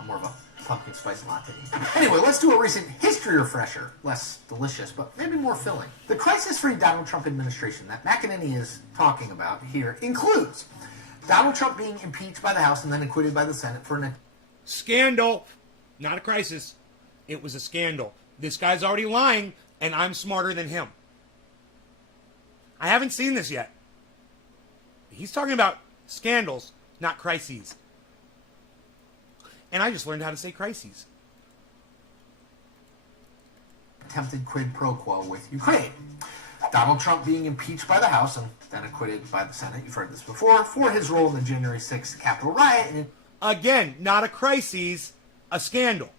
I'm more of a pumpkin spice latte. Anyway, let's do a recent history refresher. Less delicious, but maybe more filling. The crisis-free Donald Trump administration that McEnany is talking about here includes Donald Trump being impeached by the House and then acquitted by the Senate for an... Scandal. Not a crisis. It was a scandal. This guy's already lying, and I'm smarter than him. I haven't seen this yet. He's talking about scandals, not crises. And I just learned how to say crises. Attempted quid pro quo with Ukraine. Donald Trump being impeached by the House and then acquitted by the Senate, you've heard this before, for his role in the January 6th Capitol riot. And again, not a crisis, a scandal.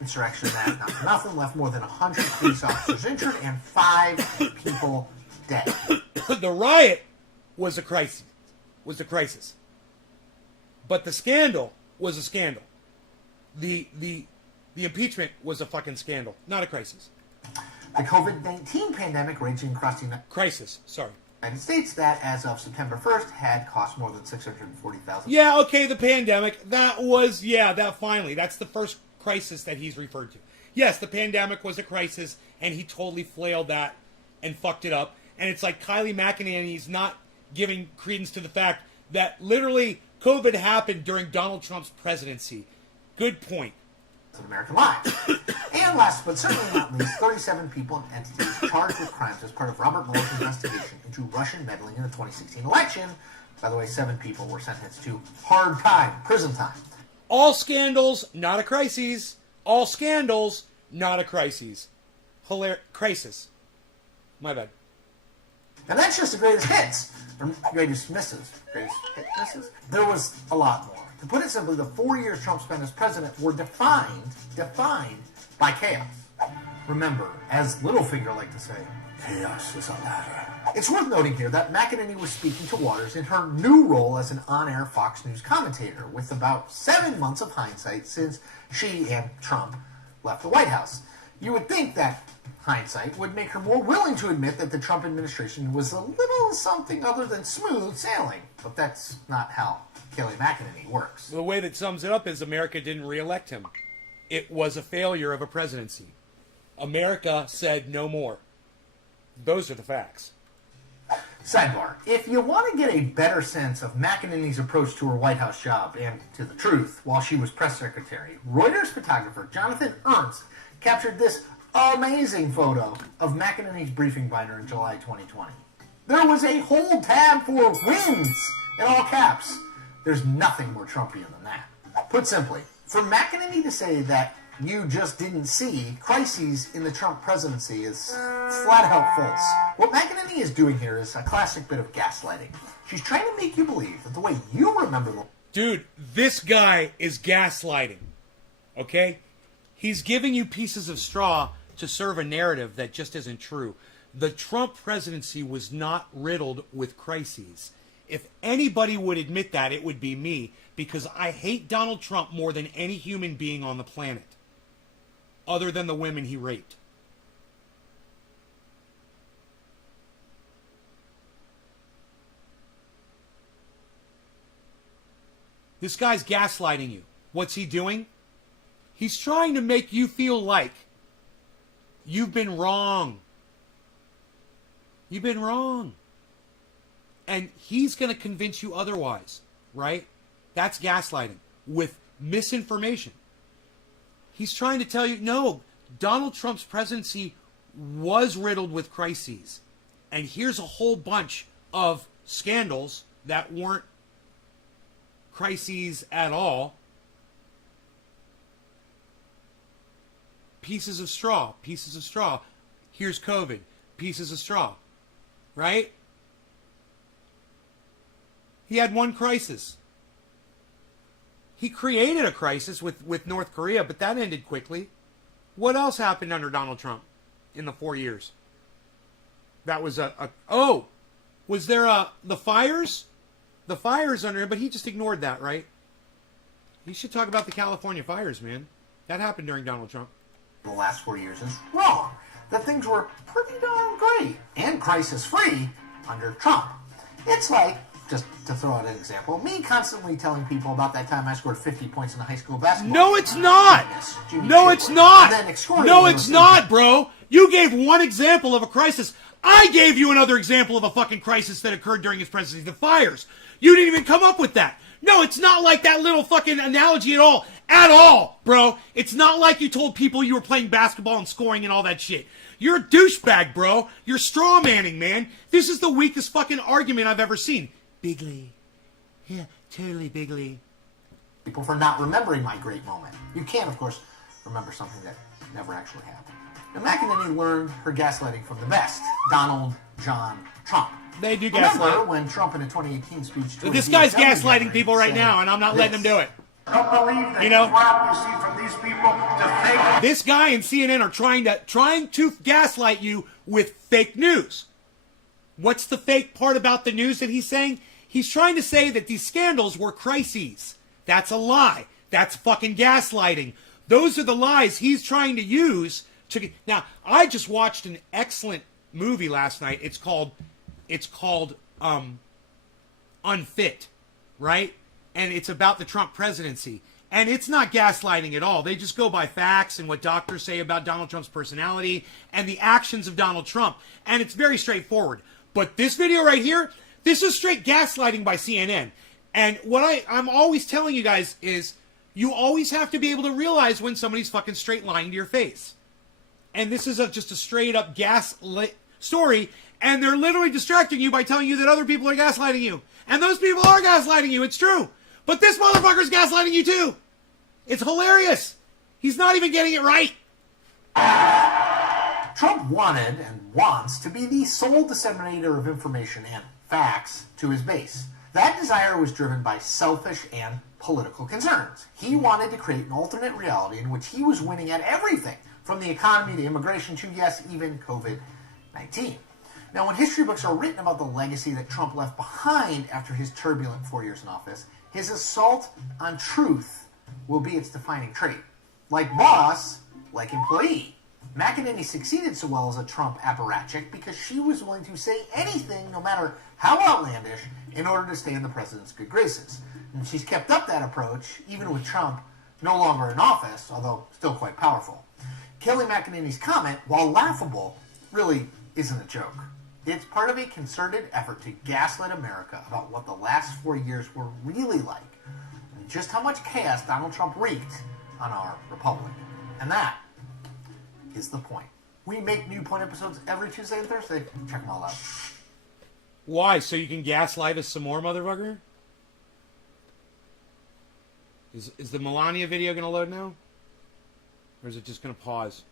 Insurrection that, not for nothing, left more than 100 police officers injured and 5 people dead. The riot was a crisis. But the scandal was a scandal. The impeachment was a fucking scandal, not a crisis. The COVID-19 pandemic raging across the Crisis. Sorry. United States that, as of September 1st, had cost more than $640,000. Yeah, okay, the pandemic. That finally. That's the first crisis that he's referred to. Yes, the pandemic was a crisis, and he totally flailed that and fucked it up. And it's like Kylie McEnany's not giving credence to the fact that literally COVID happened during Donald Trump's presidency. Good point. American lives. And last but certainly not least, 37 people and entities charged with crimes as part of Robert Mueller's investigation into Russian meddling in the 2016 election. By the way, 7 people were sentenced to hard time, prison time. All scandals, not a crisis. All scandals, not a crisis. Crisis. My bad. And that's just the greatest hits, or greatest misses. Greatest hit misses? There was a lot more. To put it simply, the 4 years Trump spent as president were defined by chaos. Remember, as Littlefinger liked to say, chaos is a ladder. It's worth noting here that McEnany was speaking to Waters in her new role as an on-air Fox News commentator, with about 7 months of hindsight since she and Trump left the White House. You would think that hindsight would make her more willing to admit that the Trump administration was a little something other than smooth sailing. But that's not how Kelly McEnany works. The way that sums it up is America didn't reelect him. It was a failure of a presidency. America said no more. Those are the facts. Sidebar. If you want to get a better sense of McEnany's approach to her White House job and to the truth while she was press secretary, Reuters photographer Jonathan Ernst captured this amazing photo of McEnany's briefing binder in July 2020. There was a whole tab for wins in all caps. There's nothing more Trumpian than that. Put simply, for McEnany to say that you just didn't see crises in the Trump presidency is flat out false. What McEnany is doing here is a classic bit of gaslighting. She's trying to make you believe that the way you remember the... Dude, this guy is gaslighting. Okay? He's giving you pieces of straw to serve a narrative that just isn't true. The Trump presidency was not riddled with crises. If anybody would admit that, it would be me, because I hate Donald Trump more than any human being on the planet, other than the women he raped. This guy's gaslighting you. What's he doing? He's trying to make you feel like you've been wrong. You've been wrong. And he's going to convince you otherwise, right? That's gaslighting with misinformation. He's trying to tell you, no, Donald Trump's presidency was riddled with crises. And here's a whole bunch of scandals that weren't crises at all. Pieces of straw, pieces of straw. Here's COVID, pieces of straw, right? He had one crisis. He created a crisis with North Korea, but that ended quickly. What else happened under Donald Trump in the 4 years? That was was there the fires? The fires under him, but he just ignored that, right? You should talk about the California fires, man. That happened during Donald Trump. The last 4 years is wrong. That things were pretty darn great and crisis-free under Trump. It's like, just to throw out an example, me constantly telling people about that time I scored 50 points in the high school basketball. No, it's not. No, it's not. No, it's not, bro. You gave one example of a crisis. I gave you another example of a fucking crisis that occurred during his presidency, the fires. You didn't even come up with that. No, it's not like that little fucking analogy at all. At all, bro. It's not like you told people you were playing basketball and scoring and all that shit. You're a douchebag, bro. You're straw manning, man. This is the weakest fucking argument I've ever seen. Bigly. Yeah, totally bigly. People for not remembering my great moment. You can, of course, remember something that never actually happened. And McEnany learned her gaslighting from the best. Donald John Trump. They do Remember gaslight. when Trump in a 2018 speech to This a guy's DFW gaslighting gathering people right said now, and I'm not letting him do it. Don't believe the You know? crap you see from these people to fake. This guy and CNN are trying to gaslight you with fake news. What's the fake part about the news that he's saying? He's trying to say that these scandals were crises. That's a lie. That's fucking gaslighting. Those are the lies he's trying to use Now, I just watched an excellent movie last night. It's called Unfit, right? And it's about the Trump presidency. And it's not gaslighting at all. They just go by facts and what doctors say about Donald Trump's personality and the actions of Donald Trump. And it's very straightforward. But this video right here, this is straight gaslighting by CNN. And what I'm always telling you guys is you always have to be able to realize when somebody's fucking straight lying to your face. And this is just a straight up gaslit story. And they're literally distracting you by telling you that other people are gaslighting you. And those people are gaslighting you. It's true. But this motherfucker's gaslighting you too. It's hilarious. He's not even getting it right. Trump wanted and wants to be the sole disseminator of information and facts to his base. That desire was driven by selfish and political concerns. He wanted to create an alternate reality in which he was winning at everything, from the economy to immigration to, yes, even COVID-19. Now, when history books are written about the legacy that Trump left behind after his turbulent 4 years in office, his assault on truth will be its defining trait. Like boss, like employee. McEnany succeeded so well as a Trump apparatchik because she was willing to say anything, no matter how outlandish, in order to stay in the president's good graces. And she's kept up that approach, even with Trump no longer in office, although still quite powerful. Kelly McEnany's comment, while laughable, really isn't a joke. It's part of a concerted effort to gaslight America about what the last 4 years were really like, and just how much chaos Donald Trump wreaked on our republic. And that is the point. We make new Point episodes every Tuesday and Thursday. Check them all out. Why? So you can gaslight us some more, motherfucker? Is the Melania video going to load now? Or is it just going to pause?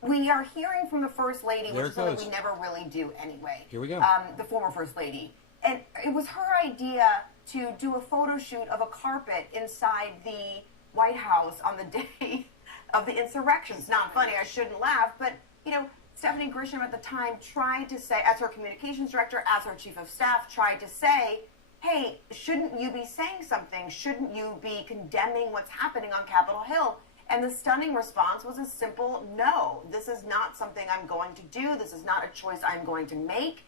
We are hearing from the First Lady, There which is it something goes. we never really do anyway. Here we go. The former First Lady. And it was her idea to do a photo shoot of a carpet inside the White House on the day of the insurrection. It's not funny, I shouldn't laugh, but, you know, Stephanie Grisham at the time tried to say, as her communications director, as her chief of staff, tried to say, hey, shouldn't you be saying something? Shouldn't you be condemning what's happening on Capitol Hill? And the stunning response was a simple no. This is not something I'm going to do. This is not a choice I'm going to make.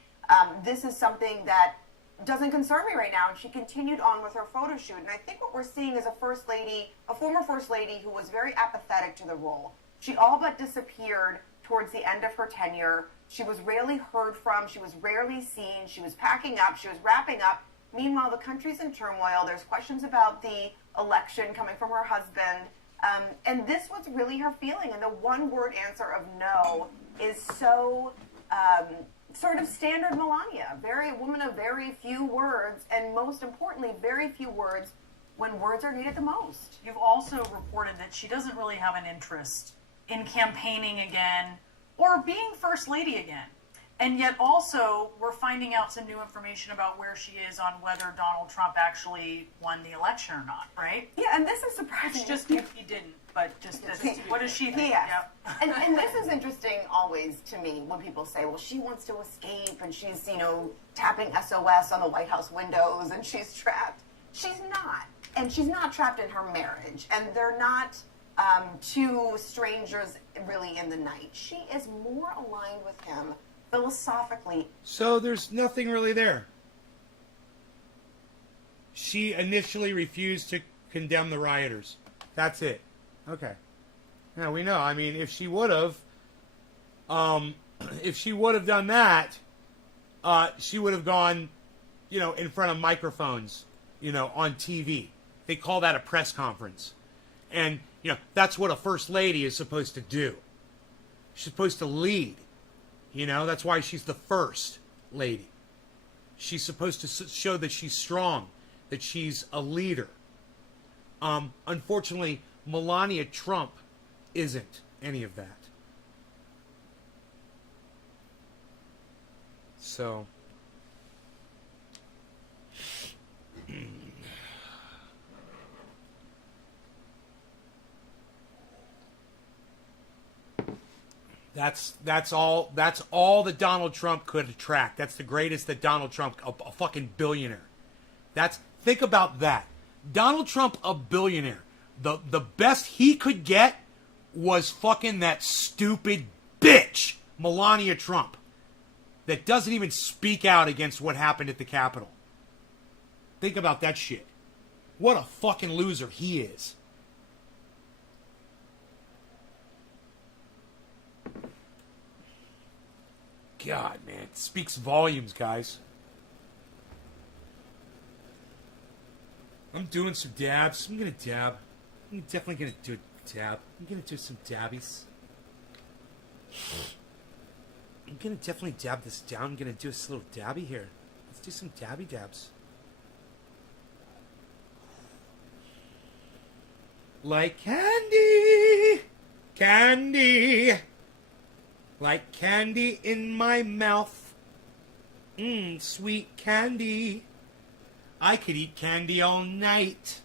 This is something that doesn't concern me right now. And she continued on with her photo shoot. And I think what we're seeing is a first lady, a former first lady who was very apathetic to the role. She all but disappeared towards the end of her tenure. She was rarely heard from. She was rarely seen. She was packing up. She was wrapping up. Meanwhile, the country's in turmoil. There's questions about the election coming from her husband. And this was really her feeling. And the one-word answer of no is so sort of standard Melania. Very woman of very few words, and most importantly, very few words when words are needed the most. You've also reported that she doesn't really have an interest in campaigning again or being First Lady again. And yet also, we're finding out some new information about where she is on whether Donald Trump actually won the election or not, right? Yeah, and this is surprising. It's just if he didn't, but just this, what does she think? Yes. Yep. And this is interesting always to me when people say, well, she wants to escape and she's, you know, tapping SOS on the White House windows and she's trapped. She's not. And she's not trapped in her marriage. And they're not two strangers really in the night. She is more aligned with him philosophically. So there's nothing really there. She initially refused to condemn the rioters. That's it. Okay. Now we know. I mean, if she would have done that, she would have gone, you know, in front of microphones, you know, on TV. They call that a press conference. And, you know, that's what a first lady is supposed to do. She's supposed to lead. You know, that's why she's the first lady. She's supposed to show that she's strong, that she's a leader. Unfortunately, Melania Trump isn't any of that. So, that's all that Donald Trump could attract. That's the greatest that Donald Trump, a fucking billionaire. Think about that. Donald Trump, a billionaire, The best he could get was fucking that stupid bitch, Melania Trump, that doesn't even speak out against what happened at the Capitol. Think about that shit. What a fucking loser he is. God, man, it speaks volumes, guys. I'm doing some dabs. I'm gonna dab. I'm definitely gonna do a dab. I'm gonna do some dabbies. I'm gonna definitely dab this down. I'm gonna do a little dabby here. Let's do some dabby dabs. Like candy, candy, like candy in my mouth. Sweet candy. I could eat candy all night.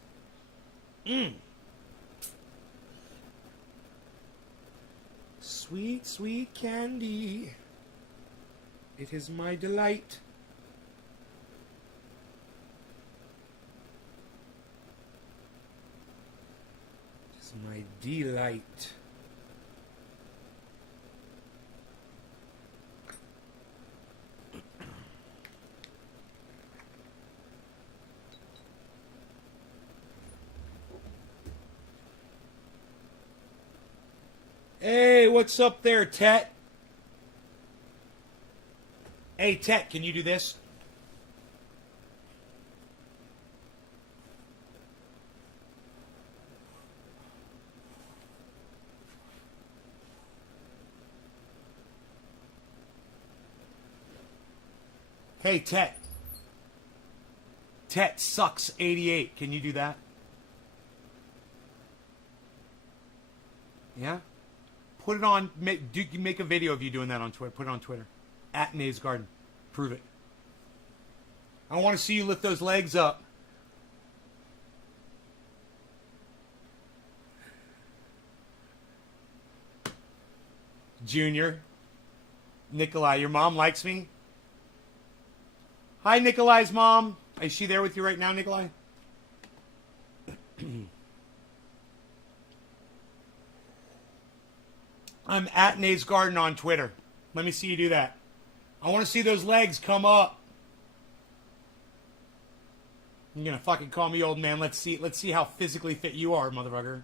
Sweet, sweet candy. It is my delight. It is my delight. Hey, what's up there, Tet? Hey, Tet, can you do this? Hey, Tet. Tet sucks 88. Can you do that? Yeah? Put it on, make a video of you doing that on Twitter. Put it on Twitter. At Nave's Garden. Prove it. I want to see you lift those legs up. Junior. Nikolai, your mom likes me? Hi, Nikolai's mom. Is she there with you right now, Nikolai? I'm at Nate's Garden on Twitter. Let me see you do that. I want to see those legs come up. You're gonna fucking call me old man. Let's see how physically fit you are, motherfucker.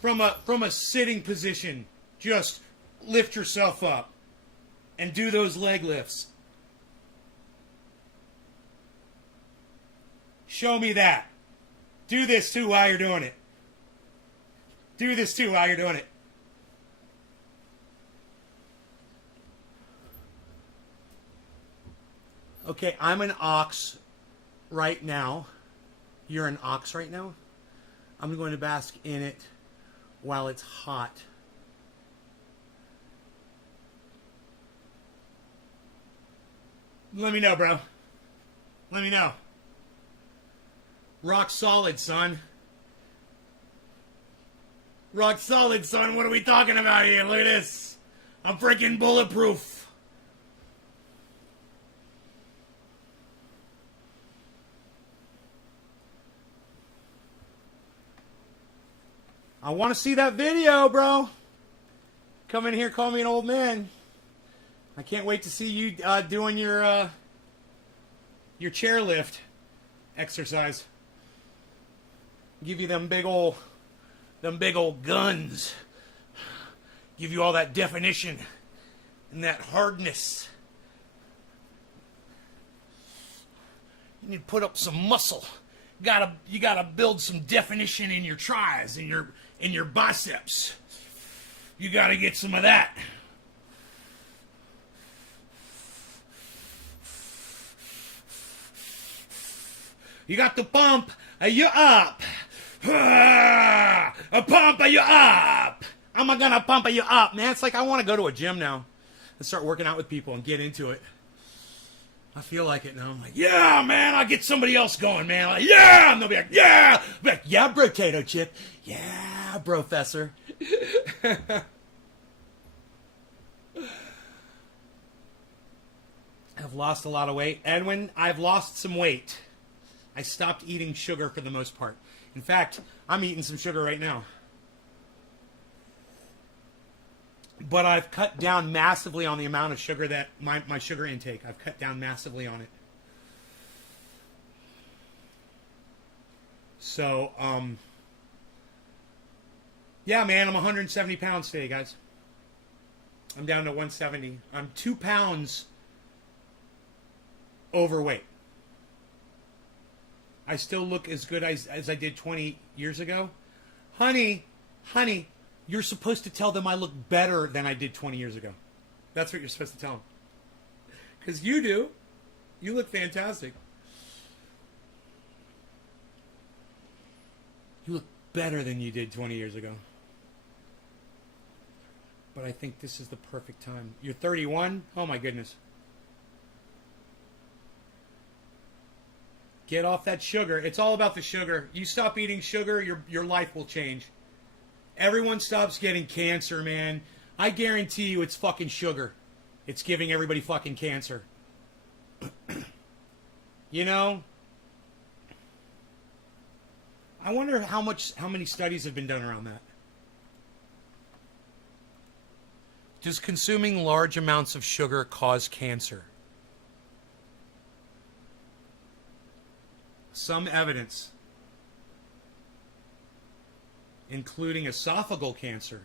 From a sitting position, just lift yourself up and do those leg lifts. Show me that. Do this too while you're doing it. Do this too while you're doing it. Okay, I'm an ox right now. You're an ox right now. I'm going to bask in it while it's hot. Let me know, bro. Let me know. Rock solid, son. Rock solid, son. What are we talking about here? Look at this. I'm freaking bulletproof. I want to see that video, bro. Come in here, call me an old man. I can't wait to see you doing your chairlift exercise. Give you them big old guns. Give you all that definition and that hardness. You need to put up some muscle. You gotta build some definition in your tries, in your biceps. You gotta get some of that. You got to pump you up. A pump you up. I'm gonna pump you up, man. It's like I want to go to a gym now and start working out with people and get into it. I feel like it now. I'm like, yeah, man, I'll get somebody else going, man. Like, yeah, and they'll be like, yeah. I'll be like, yeah, potato chip. Yeah, professor. I've lost a lot of weight. Edwin, I've lost some weight. I stopped eating sugar for the most part. In fact, I'm eating some sugar right now. But I've cut down massively on the amount of sugar that my sugar intake. I've cut down massively on it. So, yeah, man, I'm 170 pounds today, guys. I'm down to 170. I'm 2 pounds overweight. I still look as good as I did 20 years ago. Honey, you're supposed to tell them I look better than I did 20 years ago. That's what you're supposed to tell them. Because you do. You look fantastic. You look better than you did 20 years ago. But I think this is the perfect time. You're 31? Oh my goodness. Get off that sugar. It's all about the sugar. You stop eating sugar, your life will change. Everyone stops getting cancer, man. I guarantee you it's fucking sugar. It's giving everybody fucking cancer. You know? I wonder how many studies have been done around that. Does consuming large amounts of sugar cause cancer? Some evidence, including esophageal cancer.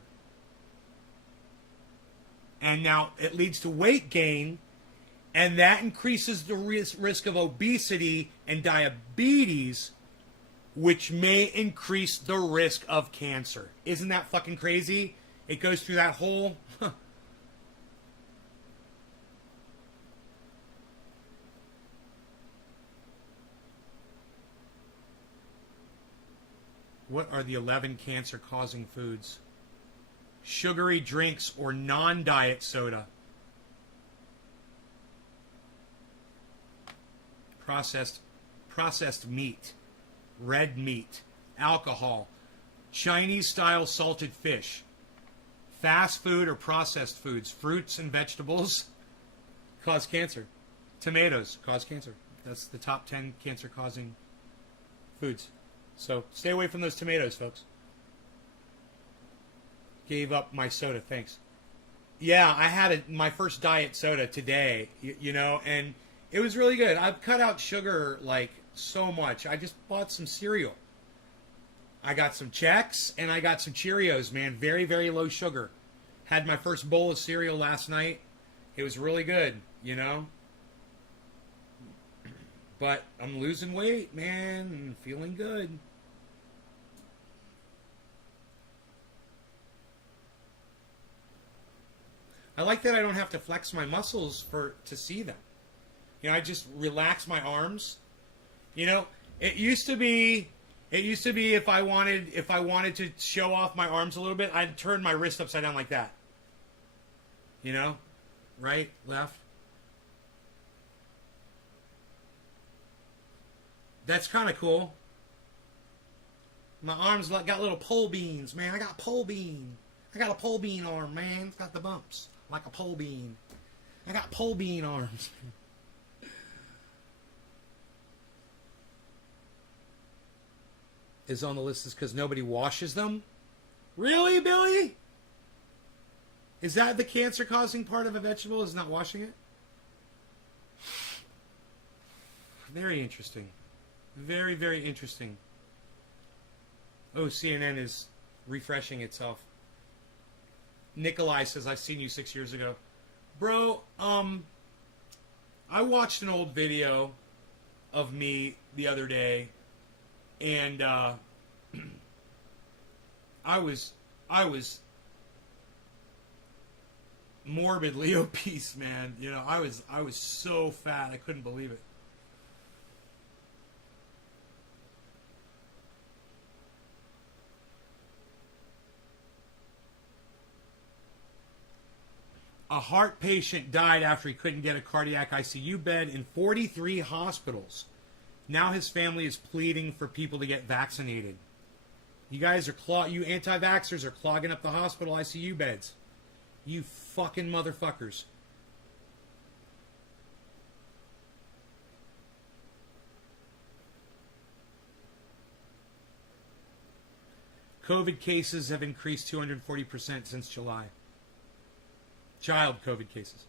And now it leads to weight gain, and that increases the risk of obesity and diabetes, which may increase the risk of cancer. Isn't that fucking crazy? It goes through that whole... What are the 11 cancer-causing foods? Sugary drinks or non-diet soda. Processed meat. Red meat. Alcohol. Chinese-style salted fish. Fast food or processed foods. Fruits and vegetables cause cancer. Tomatoes cause cancer. That's the top 10 cancer-causing foods. So stay away from those tomatoes, folks. Gave up my soda, thanks. Yeah, I had my first diet soda today, you know, and it was really good. I've cut out sugar like so much. I just bought some cereal. I got some Chex and I got some Cheerios, man. Very, very low sugar. Had my first bowl of cereal last night. It was really good, you know. But I'm losing weight, man, and feeling good. I like that I don't have to flex my muscles to see them. You know, I just relax my arms. You know, it used to be if I wanted to show off my arms a little bit, I'd turn my wrist upside down like that. You know? Right, left. That's kind of cool. My arms got little pole beans, man. I got a pole bean arm, man. It's got the bumps like a pole bean. I got pole bean arms. Is on the list is because nobody washes them? Really, Billy? Is that the cancer-causing part of a vegetable, is not washing it? Very interesting. Very, very interesting. Oh, CNN is refreshing itself. Nikolai says, I've seen you 6 years ago. Bro, I watched an old video of me the other day, and I was morbidly obese, man. You know, I was so fat, I couldn't believe it. A heart patient died after he couldn't get a cardiac ICU bed in 43 hospitals. Now his family is pleading for people to get vaccinated. You guys are you anti-vaxxers are clogging up the hospital ICU beds. You fucking motherfuckers. COVID cases have increased 240% since July. Child COVID cases.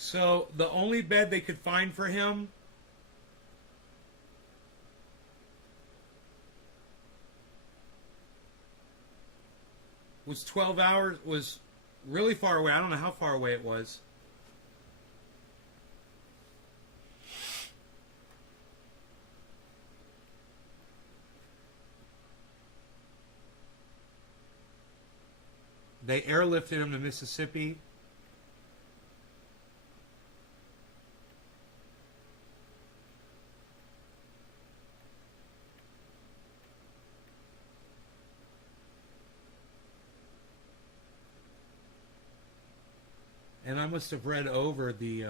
So the only bed they could find for him was 12 hours, was really far away. I don't know how far away it was. They airlifted him to Mississippi. And I must have read over the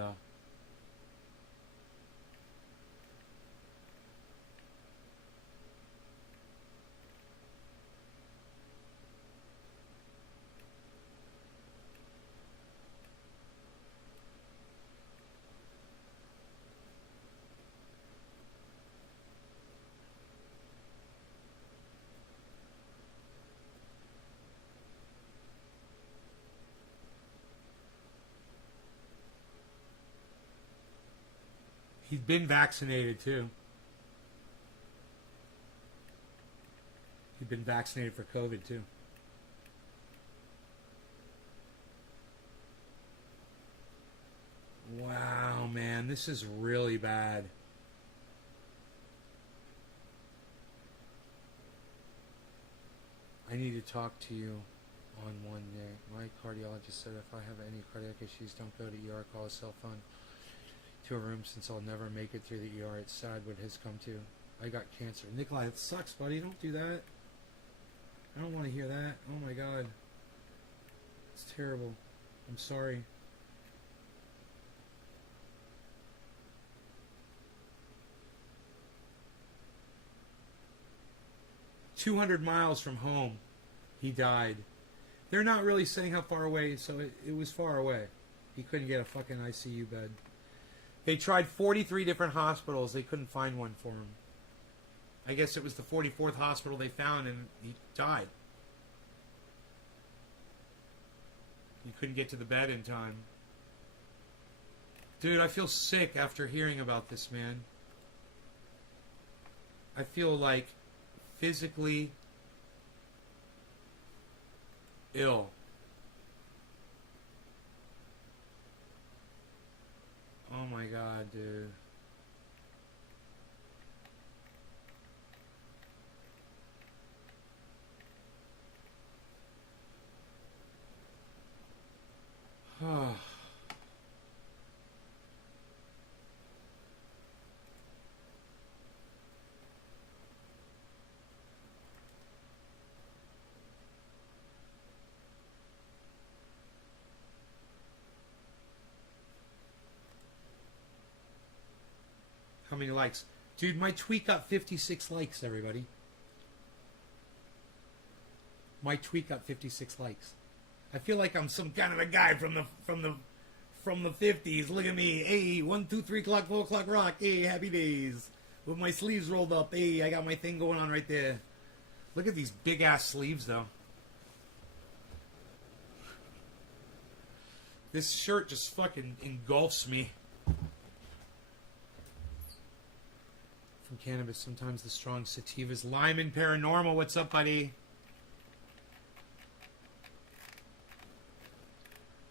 he'd been vaccinated too. He'd been vaccinated for COVID too. Wow, man, this is really bad. I need to talk to you on one day. My cardiologist said if I have any cardiac issues, don't go to ER, call a cell phone to a room since I'll never make it through the ER. It's sad what has come to. I got cancer. Nikolai, it sucks, buddy. Don't do that. I don't want to hear that. Oh my God. It's terrible. I'm sorry. "200 miles from home, he died." They're not really saying how far away, so it was far away. He couldn't get a fucking ICU bed. They tried 43 different hospitals. They couldn't find one for him. I guess it was the 44th hospital they found, and he died. He couldn't get to the bed in time. Dude, I feel sick after hearing about this, man. I feel like physically ill. Oh my God, dude. How many likes? Dude, my tweet got 56 likes, everybody. My tweet got 56 likes. I feel like I'm some kind of a guy from the 50s. Look at me. Hey, 1, 2, 3 o'clock, 4 o'clock rock. Hey, happy days. With my sleeves rolled up. Hey, I got my thing going on right there. Look at these big ass sleeves though. This shirt just fucking engulfs me. From Cannabis, sometimes the strong sativas. Lyman Paranormal, what's up, buddy?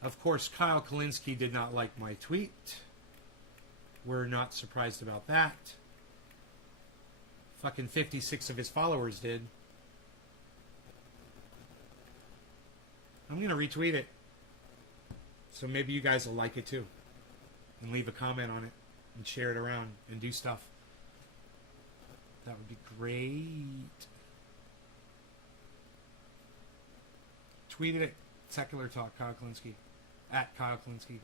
Of course, Kyle Kalinske did not like my tweet. We're not surprised about that. Fucking 56 of his followers did. I'm going to retweet it. So maybe you guys will like it too. And leave a comment on it. And share it around. And do stuff. That would be great. Tweet it at Secular Talk, Kyle Klinsky. At Kyle Klinsky.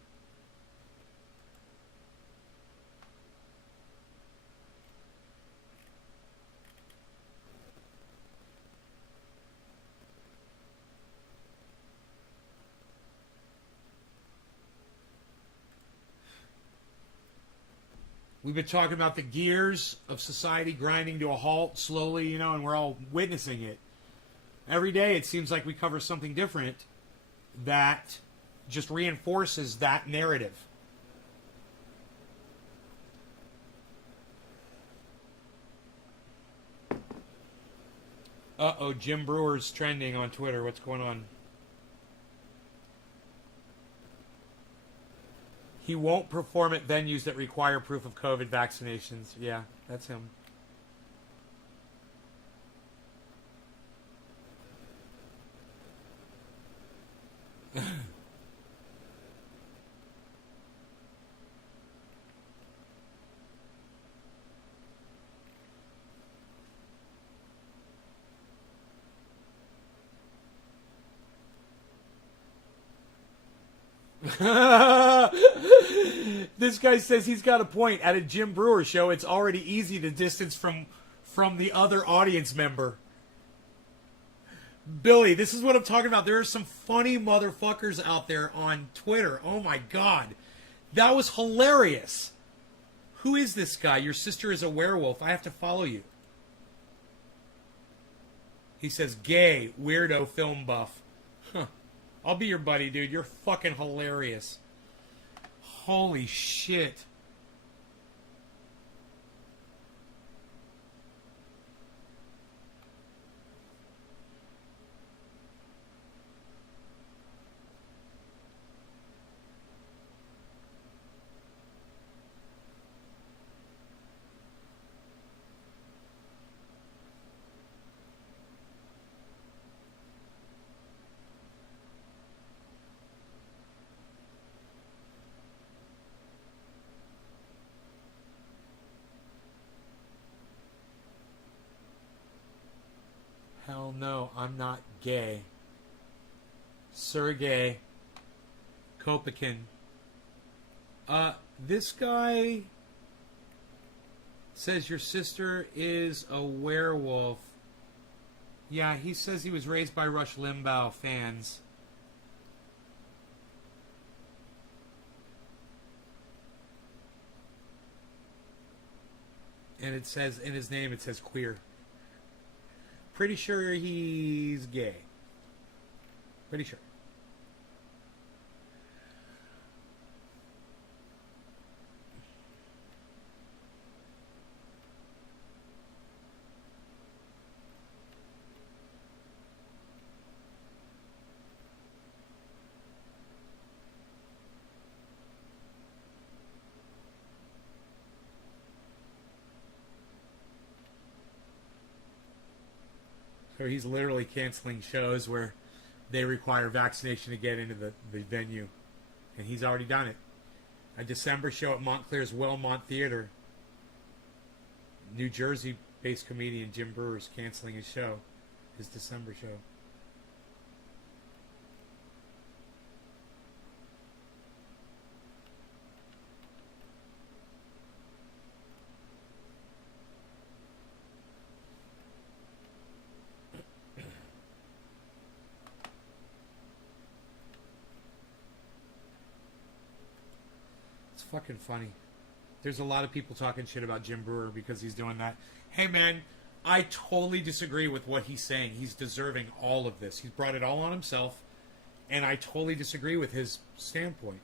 We've been talking about the gears of society grinding to a halt slowly, you know, and we're all witnessing it. Every day it seems like we cover something different that just reinforces that narrative. Uh-oh, Jim Brewer's trending on Twitter. What's going on? He won't perform at venues that require proof of COVID vaccinations. Yeah, that's him. This guy says he's got a point. At a Jim Brewer show, it's already easy to distance from the other audience member. Billy, this is what I'm talking about. There are some funny motherfuckers out there on Twitter. Oh my God. That was hilarious. Who is this guy? Your sister is a werewolf. I have to follow you. He says, gay, weirdo film buff. Huh. I'll be your buddy, dude. You're fucking hilarious. Holy shit. Hell no, I'm not gay. Sergey Kopikin. This guy says your sister is a werewolf. Yeah, he says he was raised by Rush Limbaugh fans. And it says, in his name, it says queer. Pretty sure he's gay. Pretty sure. So he's literally canceling shows where they require vaccination to get into the venue. And he's already done it. A December show at Montclair's Wellmont Theater. New Jersey-based comedian Jim Brewer is canceling his show. His December show. Fucking funny. There's a lot of people talking shit about Jim Brewer because he's doing that. Hey man, I totally disagree with what he's saying. He's deserving all of this. He's brought it all on himself, and I totally disagree with his standpoint.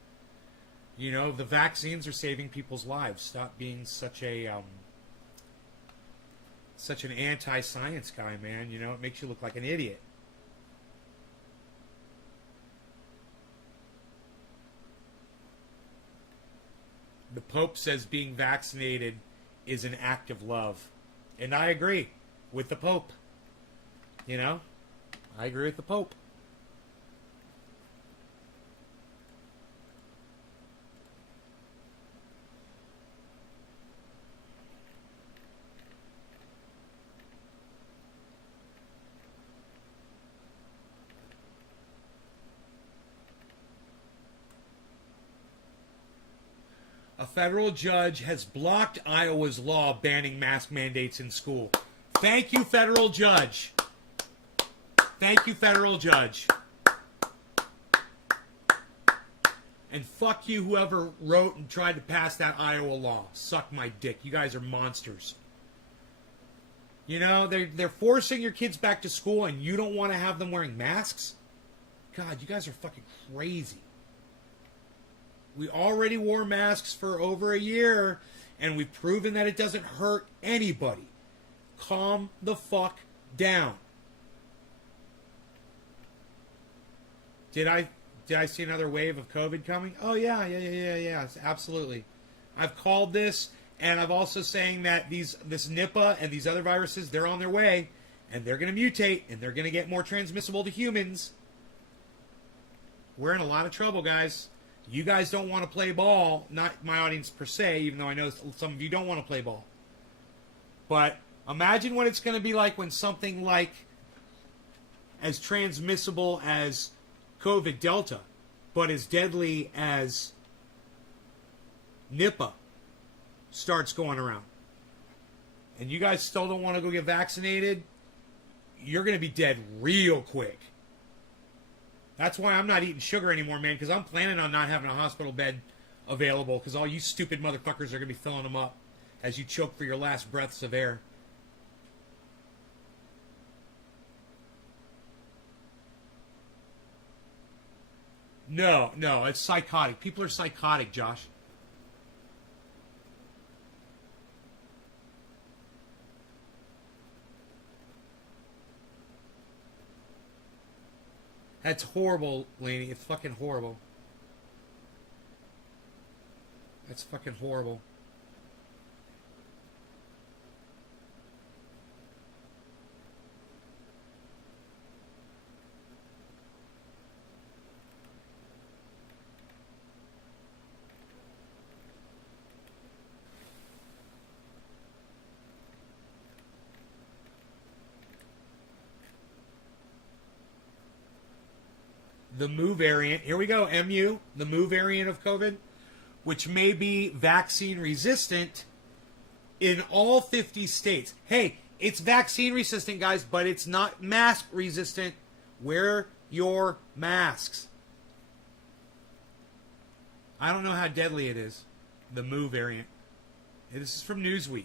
You know, the vaccines are saving people's lives. Stop being such an anti-science guy, man. You know, it makes you look like an idiot. The Pope says being vaccinated is an act of love. And I agree with the Pope. You know? I agree with the Pope. federal judge has blocked Iowa's law banning mask mandates in school. Thank you, federal judge. Thank you, federal judge. And fuck you, whoever wrote and tried to pass that Iowa law. Suck my dick. You guys are monsters. You know, they're forcing your kids back to school and you don't want to have them wearing masks? God, you guys are fucking crazy. We already wore masks for over a year, and we've proven that it doesn't hurt anybody. Calm the fuck down. Did I see another wave of COVID coming? Oh, yeah, absolutely. I've called this, and I've also saying that this Nipah and these other viruses, they're on their way, and they're going to mutate, and they're going to get more transmissible to humans. We're in a lot of trouble, guys. You guys don't want to play ball. Not my audience per se, even though I know some of you don't want to play ball. But imagine what it's going to be like when something like as transmissible as COVID Delta, but as deadly as Nipah starts going around. And you guys still don't want to go get vaccinated? You're going to be dead real quick. That's why I'm not eating sugar anymore, man, because I'm planning on not having a hospital bed available because all you stupid motherfuckers are going to be filling them up as you choke for your last breaths of air. No, it's psychotic. People are psychotic, Josh. That's horrible, Laney. It's fucking horrible. That's fucking horrible. The Mu variant, here we go, MU, the Mu variant of COVID, which may be vaccine resistant in all 50 states. Hey, it's vaccine resistant, guys, but it's not mask resistant. Wear your masks. I don't know how deadly it is, the Mu variant. This is from Newsweek.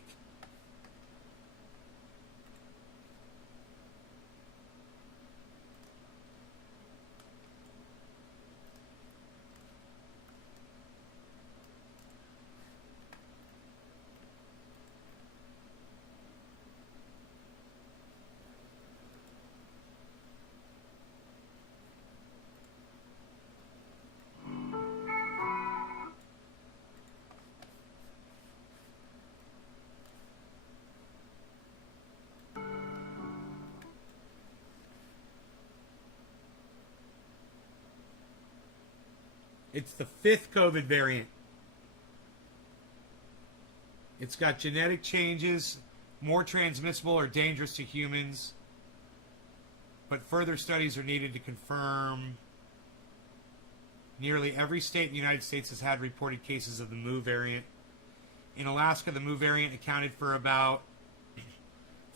It's the 5th COVID variant. It's got genetic changes, more transmissible or dangerous to humans, but further studies are needed to confirm. Nearly every state in the United States has had reported cases of the Mu variant. In Alaska, the Mu variant accounted for about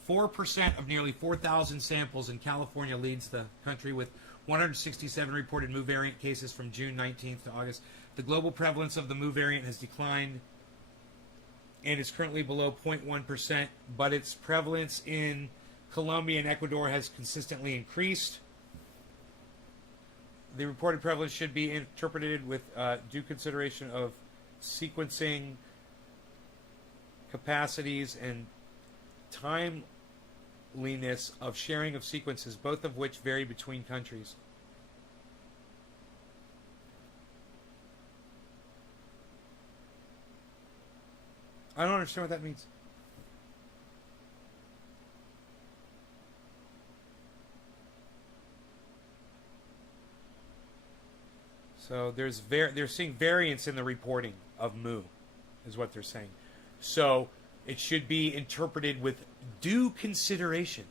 4% of nearly 4,000 samples, and California leads the country with 167 reported Mu variant cases from June 19th to August. The global prevalence of the Mu variant has declined and is currently below 0.1%, but its prevalence in Colombia and Ecuador has consistently increased. The reported prevalence should be interpreted with due consideration of sequencing capacities and timeliness of sharing of sequences, both of which vary between countries. I don't understand what that means. So they're seeing variance in the reporting of Mu, is what they're saying. So it should be interpreted with due consideration.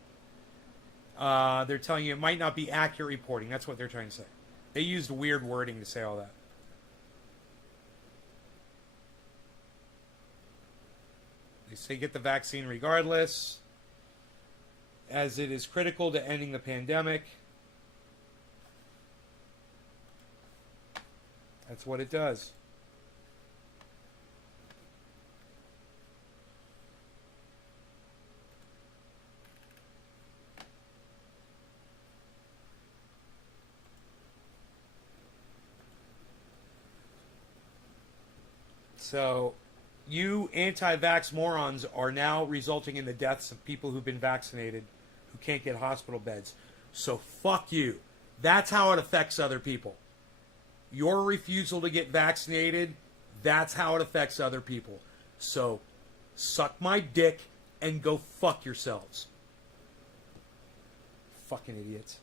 They're telling you it might not be accurate reporting. That's what they're trying to say. They used weird wording to say all that. say get the vaccine regardless, as it is critical to ending the pandemic. That's what it does. So, you anti-vax morons are now resulting in the deaths of people who've been vaccinated who can't get hospital beds. So, fuck you. That's how it affects other people. Your refusal to get vaccinated, that's how it affects other people. So, suck my dick and go fuck yourselves. Fucking idiots.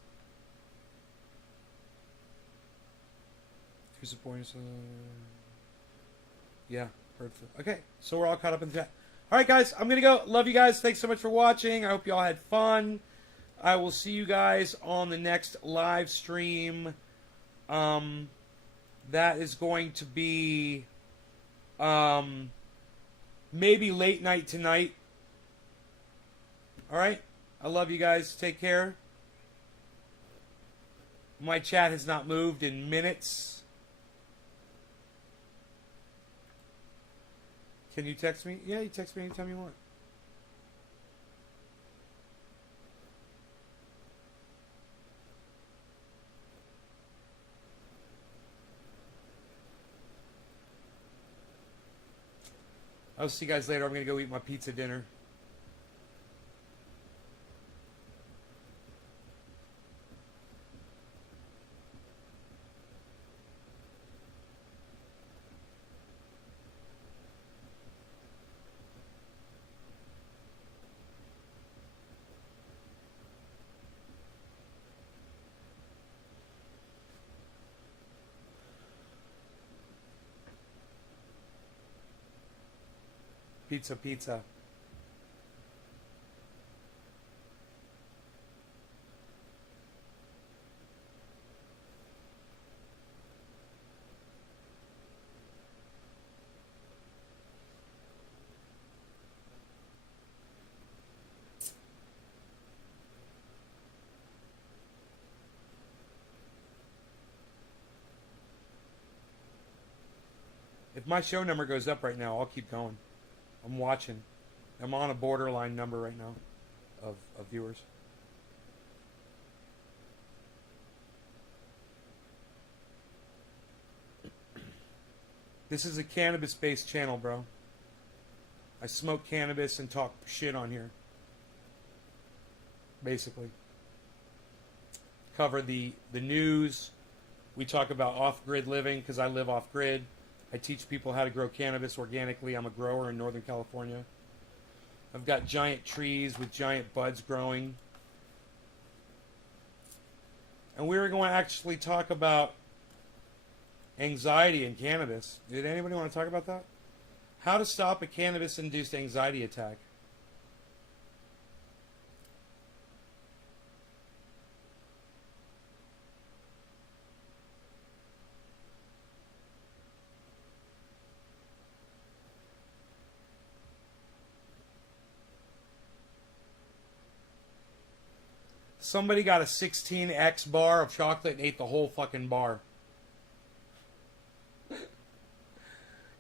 Who's supporting? Yeah, hurtful. Okay, so we're all caught up in the chat. All right, guys, I'm going to go. Love you guys. Thanks so much for watching. I hope you all had fun. I will see you guys on the next live stream. That is going to be maybe late night tonight. All right? I love you guys. Take care. My chat has not moved in minutes. Can you text me? Yeah, you text me anytime you want. I'll see you guys later. I'm going to go eat my pizza dinner. Pizza, pizza. If my show number goes up right now, I'll keep going. I'm watching. I'm on a borderline number right now of viewers. This is a cannabis-based channel, bro. I smoke cannabis and talk shit on here. Basically. Cover the news. We talk about off-grid living because I live off-grid. I teach people how to grow cannabis organically. I'm a grower in Northern California. I've got giant trees with giant buds growing. And we were going to actually talk about anxiety in cannabis. Did anybody want to talk about that? How to stop a cannabis-induced anxiety attack. Somebody got a 16X bar of chocolate and ate the whole fucking bar.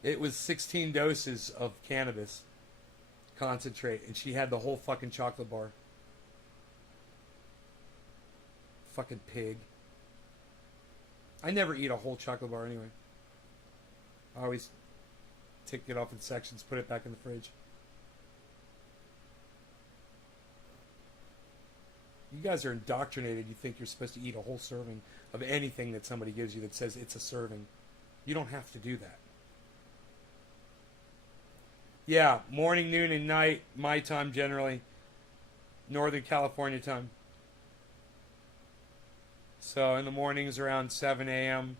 It was 16 doses of cannabis concentrate, and she had the whole fucking chocolate bar. Fucking pig. I never eat a whole chocolate bar anyway. I always take it off in sections, put it back in the fridge. You guys are indoctrinated. You think you're supposed to eat a whole serving of anything that somebody gives you that says it's a serving. You don't have to do that. Yeah, morning, noon, and night, my time generally. Northern California time. So in the mornings around 7 a.m.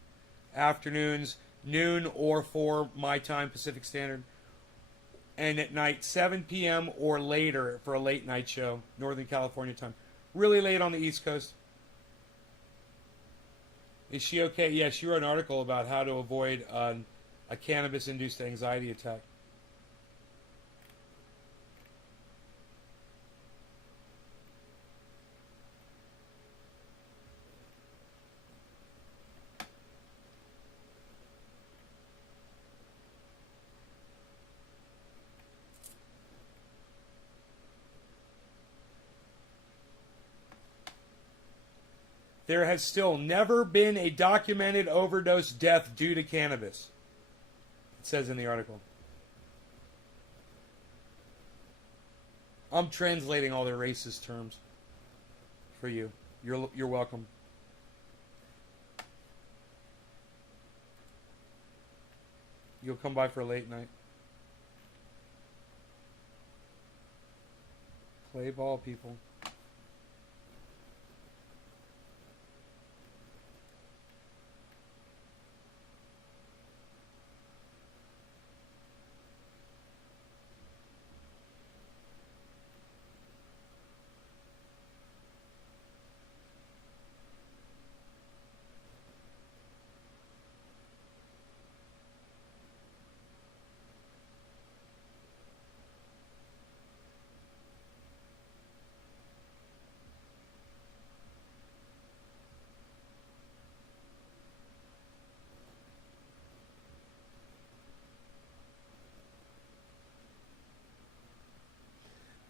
Afternoons, noon or 4 my time, Pacific Standard. And at night, 7 p.m. or later for a late night show, Northern California time. Really late on the East Coast. Is she okay? Yeah, she wrote an article about how to avoid a cannabis-induced anxiety attack. There has still never been a documented overdose death due to cannabis. It says in the article. I'm translating all their racist terms for you. You're welcome. You'll come by for a late night. Play ball, people.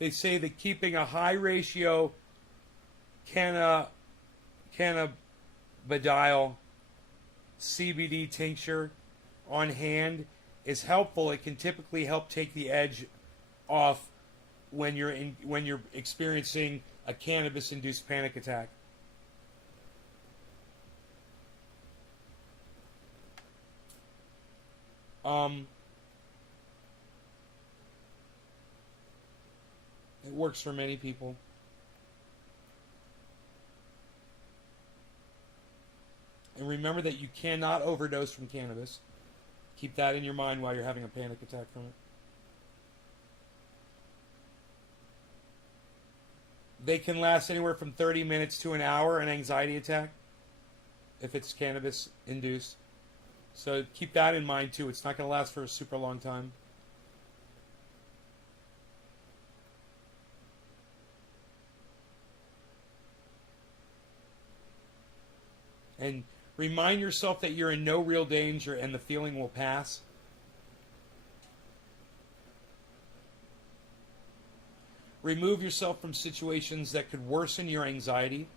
They say that keeping a high ratio cannabidiol CBD tincture on hand is helpful. It can typically help take the edge off when you're experiencing a cannabis-induced panic attack. It works for many people. And remember that you cannot overdose from cannabis. Keep that in your mind while you're having a panic attack from it. They can last anywhere from 30 minutes to an hour, an anxiety attack, if it's cannabis induced. So keep that in mind too. It's not going to last for a super long time. And remind yourself that you're in no real danger and the feeling will pass. Remove yourself from situations that could worsen your anxiety.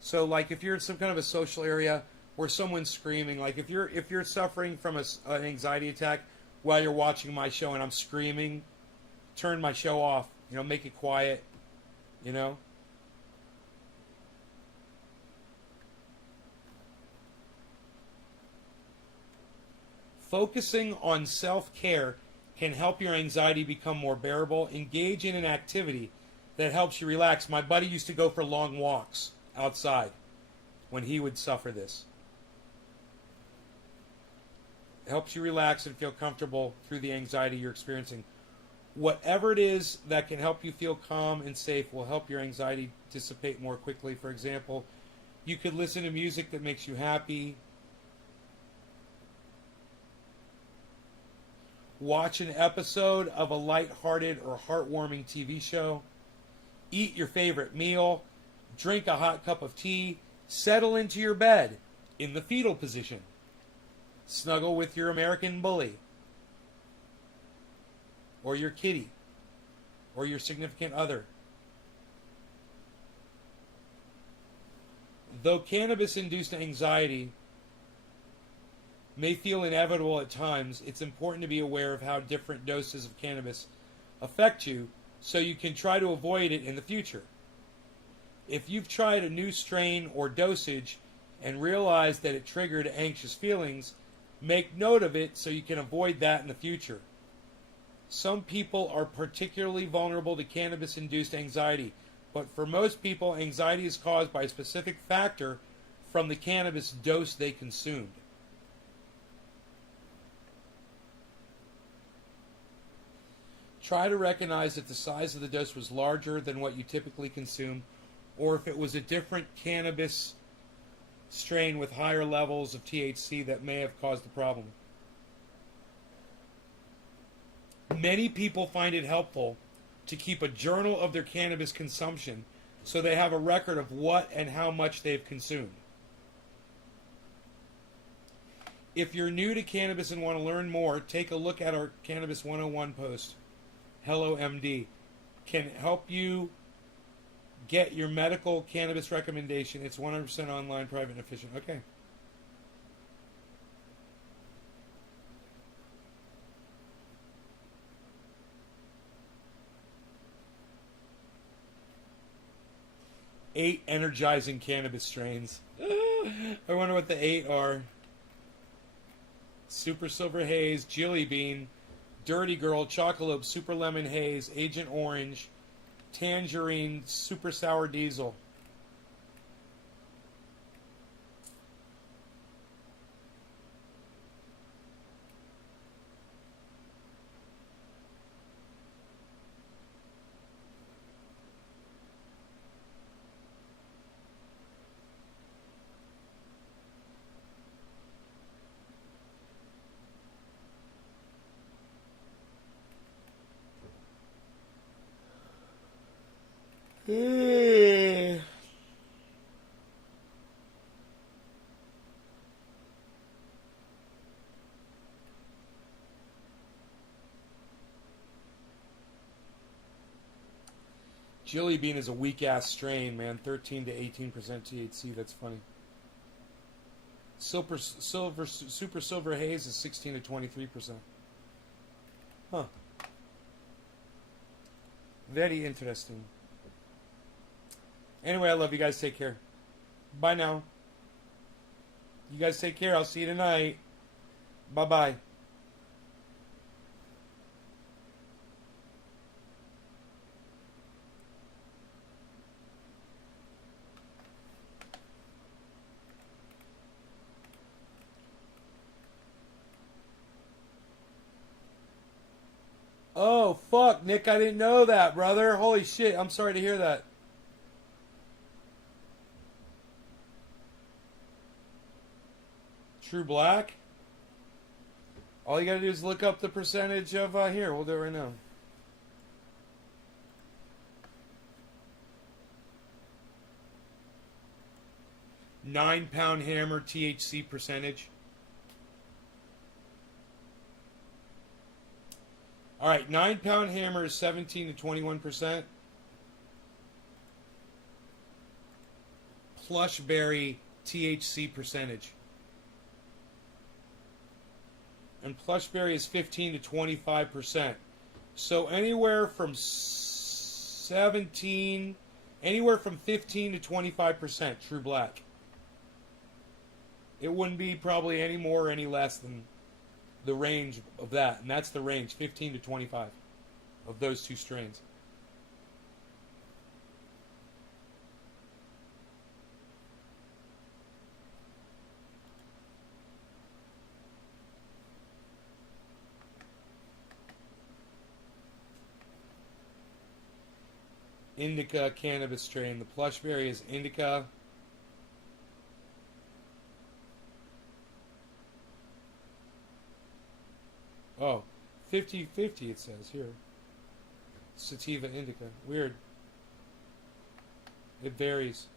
So like if you're in some kind of a social area where someone's screaming, like if you're suffering from an anxiety attack while you're watching my show and I'm screaming, turn my show off, make it quiet. Focusing on self-care can help your anxiety become more bearable. Engage in an activity that helps you relax. My buddy used to go for long walks outside when he would suffer this. It helps you relax and feel comfortable through the anxiety you're experiencing. Whatever it is that can help you feel calm and safe will help your anxiety dissipate more quickly. For example, you could listen to music that makes you happy. Watch an episode of a lighthearted or heartwarming TV show. Eat your favorite meal. Drink a hot cup of tea. Settle into your bed in the fetal position. Snuggle with your American bully, or your kitty, or your significant other. Though cannabis-induced anxiety may feel inevitable at times, it's important to be aware of how different doses of cannabis affect you so you can try to avoid it in the future. If you've tried a new strain or dosage and realized that it triggered anxious feelings, make note of it so you can avoid that in the future. Some people are particularly vulnerable to cannabis-induced anxiety, but for most people, anxiety is caused by a specific factor from the cannabis dose they consumed. Try to recognize if the size of the dose was larger than what you typically consume, or if it was a different cannabis strain with higher levels of THC that may have caused the problem. Many people find it helpful to keep a journal of their cannabis consumption so they have a record of what and how much they've consumed. If you're new to cannabis and want to learn more, take a look at our Cannabis 101 post. Hello, MD. can help you get your medical cannabis recommendation. It's 100% online, private, and efficient. Okay. Eight energizing cannabis strains. I wonder what the 8 are. Super Silver Haze, Jilly Bean, Dirty Girl, Chocolate, Super Lemon Haze, Agent Orange, Tangerine, Super Sour Diesel. Jilly Bean is a weak ass strain, man. 13 to 18% THC. That's funny. Super Silver Haze is 16 to 23%. Huh. Very interesting. Anyway, I love you guys. Take care. Bye now. You guys take care. I'll see you tonight. Bye-bye. Oh, fuck, Nick, I didn't know that, brother. Holy shit, I'm sorry to hear that. True Black? All you gotta do is look up the percentage of, here, we'll do it right now. £9 Hammer THC percentage. All right, 9-pound Hammer is 17 to 21%. Plushberry THC percentage. And Plushberry is 15 to 25%. So anywhere from 15 to 25% True Black. It wouldn't be probably any more or any less than the range of that, and that's the range, 15 to 25 of those two strains. Indica cannabis strain. The Plushberry is Indica. Oh, 50-50 it says here. Sativa Indica. Weird. It varies.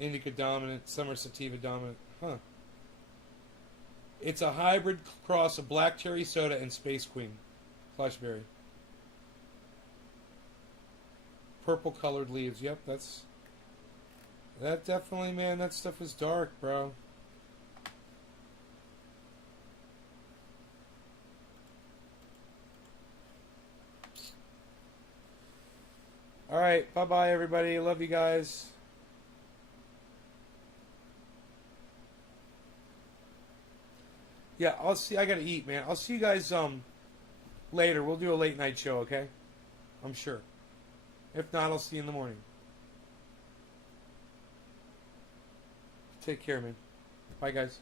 Indica dominant, some are sativa dominant. Huh. It's a hybrid cross of Black Cherry Soda and Space Queen. Plushberry. Purple colored leaves. Yep, that definitely, man, that stuff is dark, bro. All right, bye-bye, everybody. Love you guys. Yeah, I'll see. I gotta eat, man. I'll see you guys later. We'll do a late night show, okay? I'm sure. If not, I'll see you in the morning. Take care, man. Bye, guys.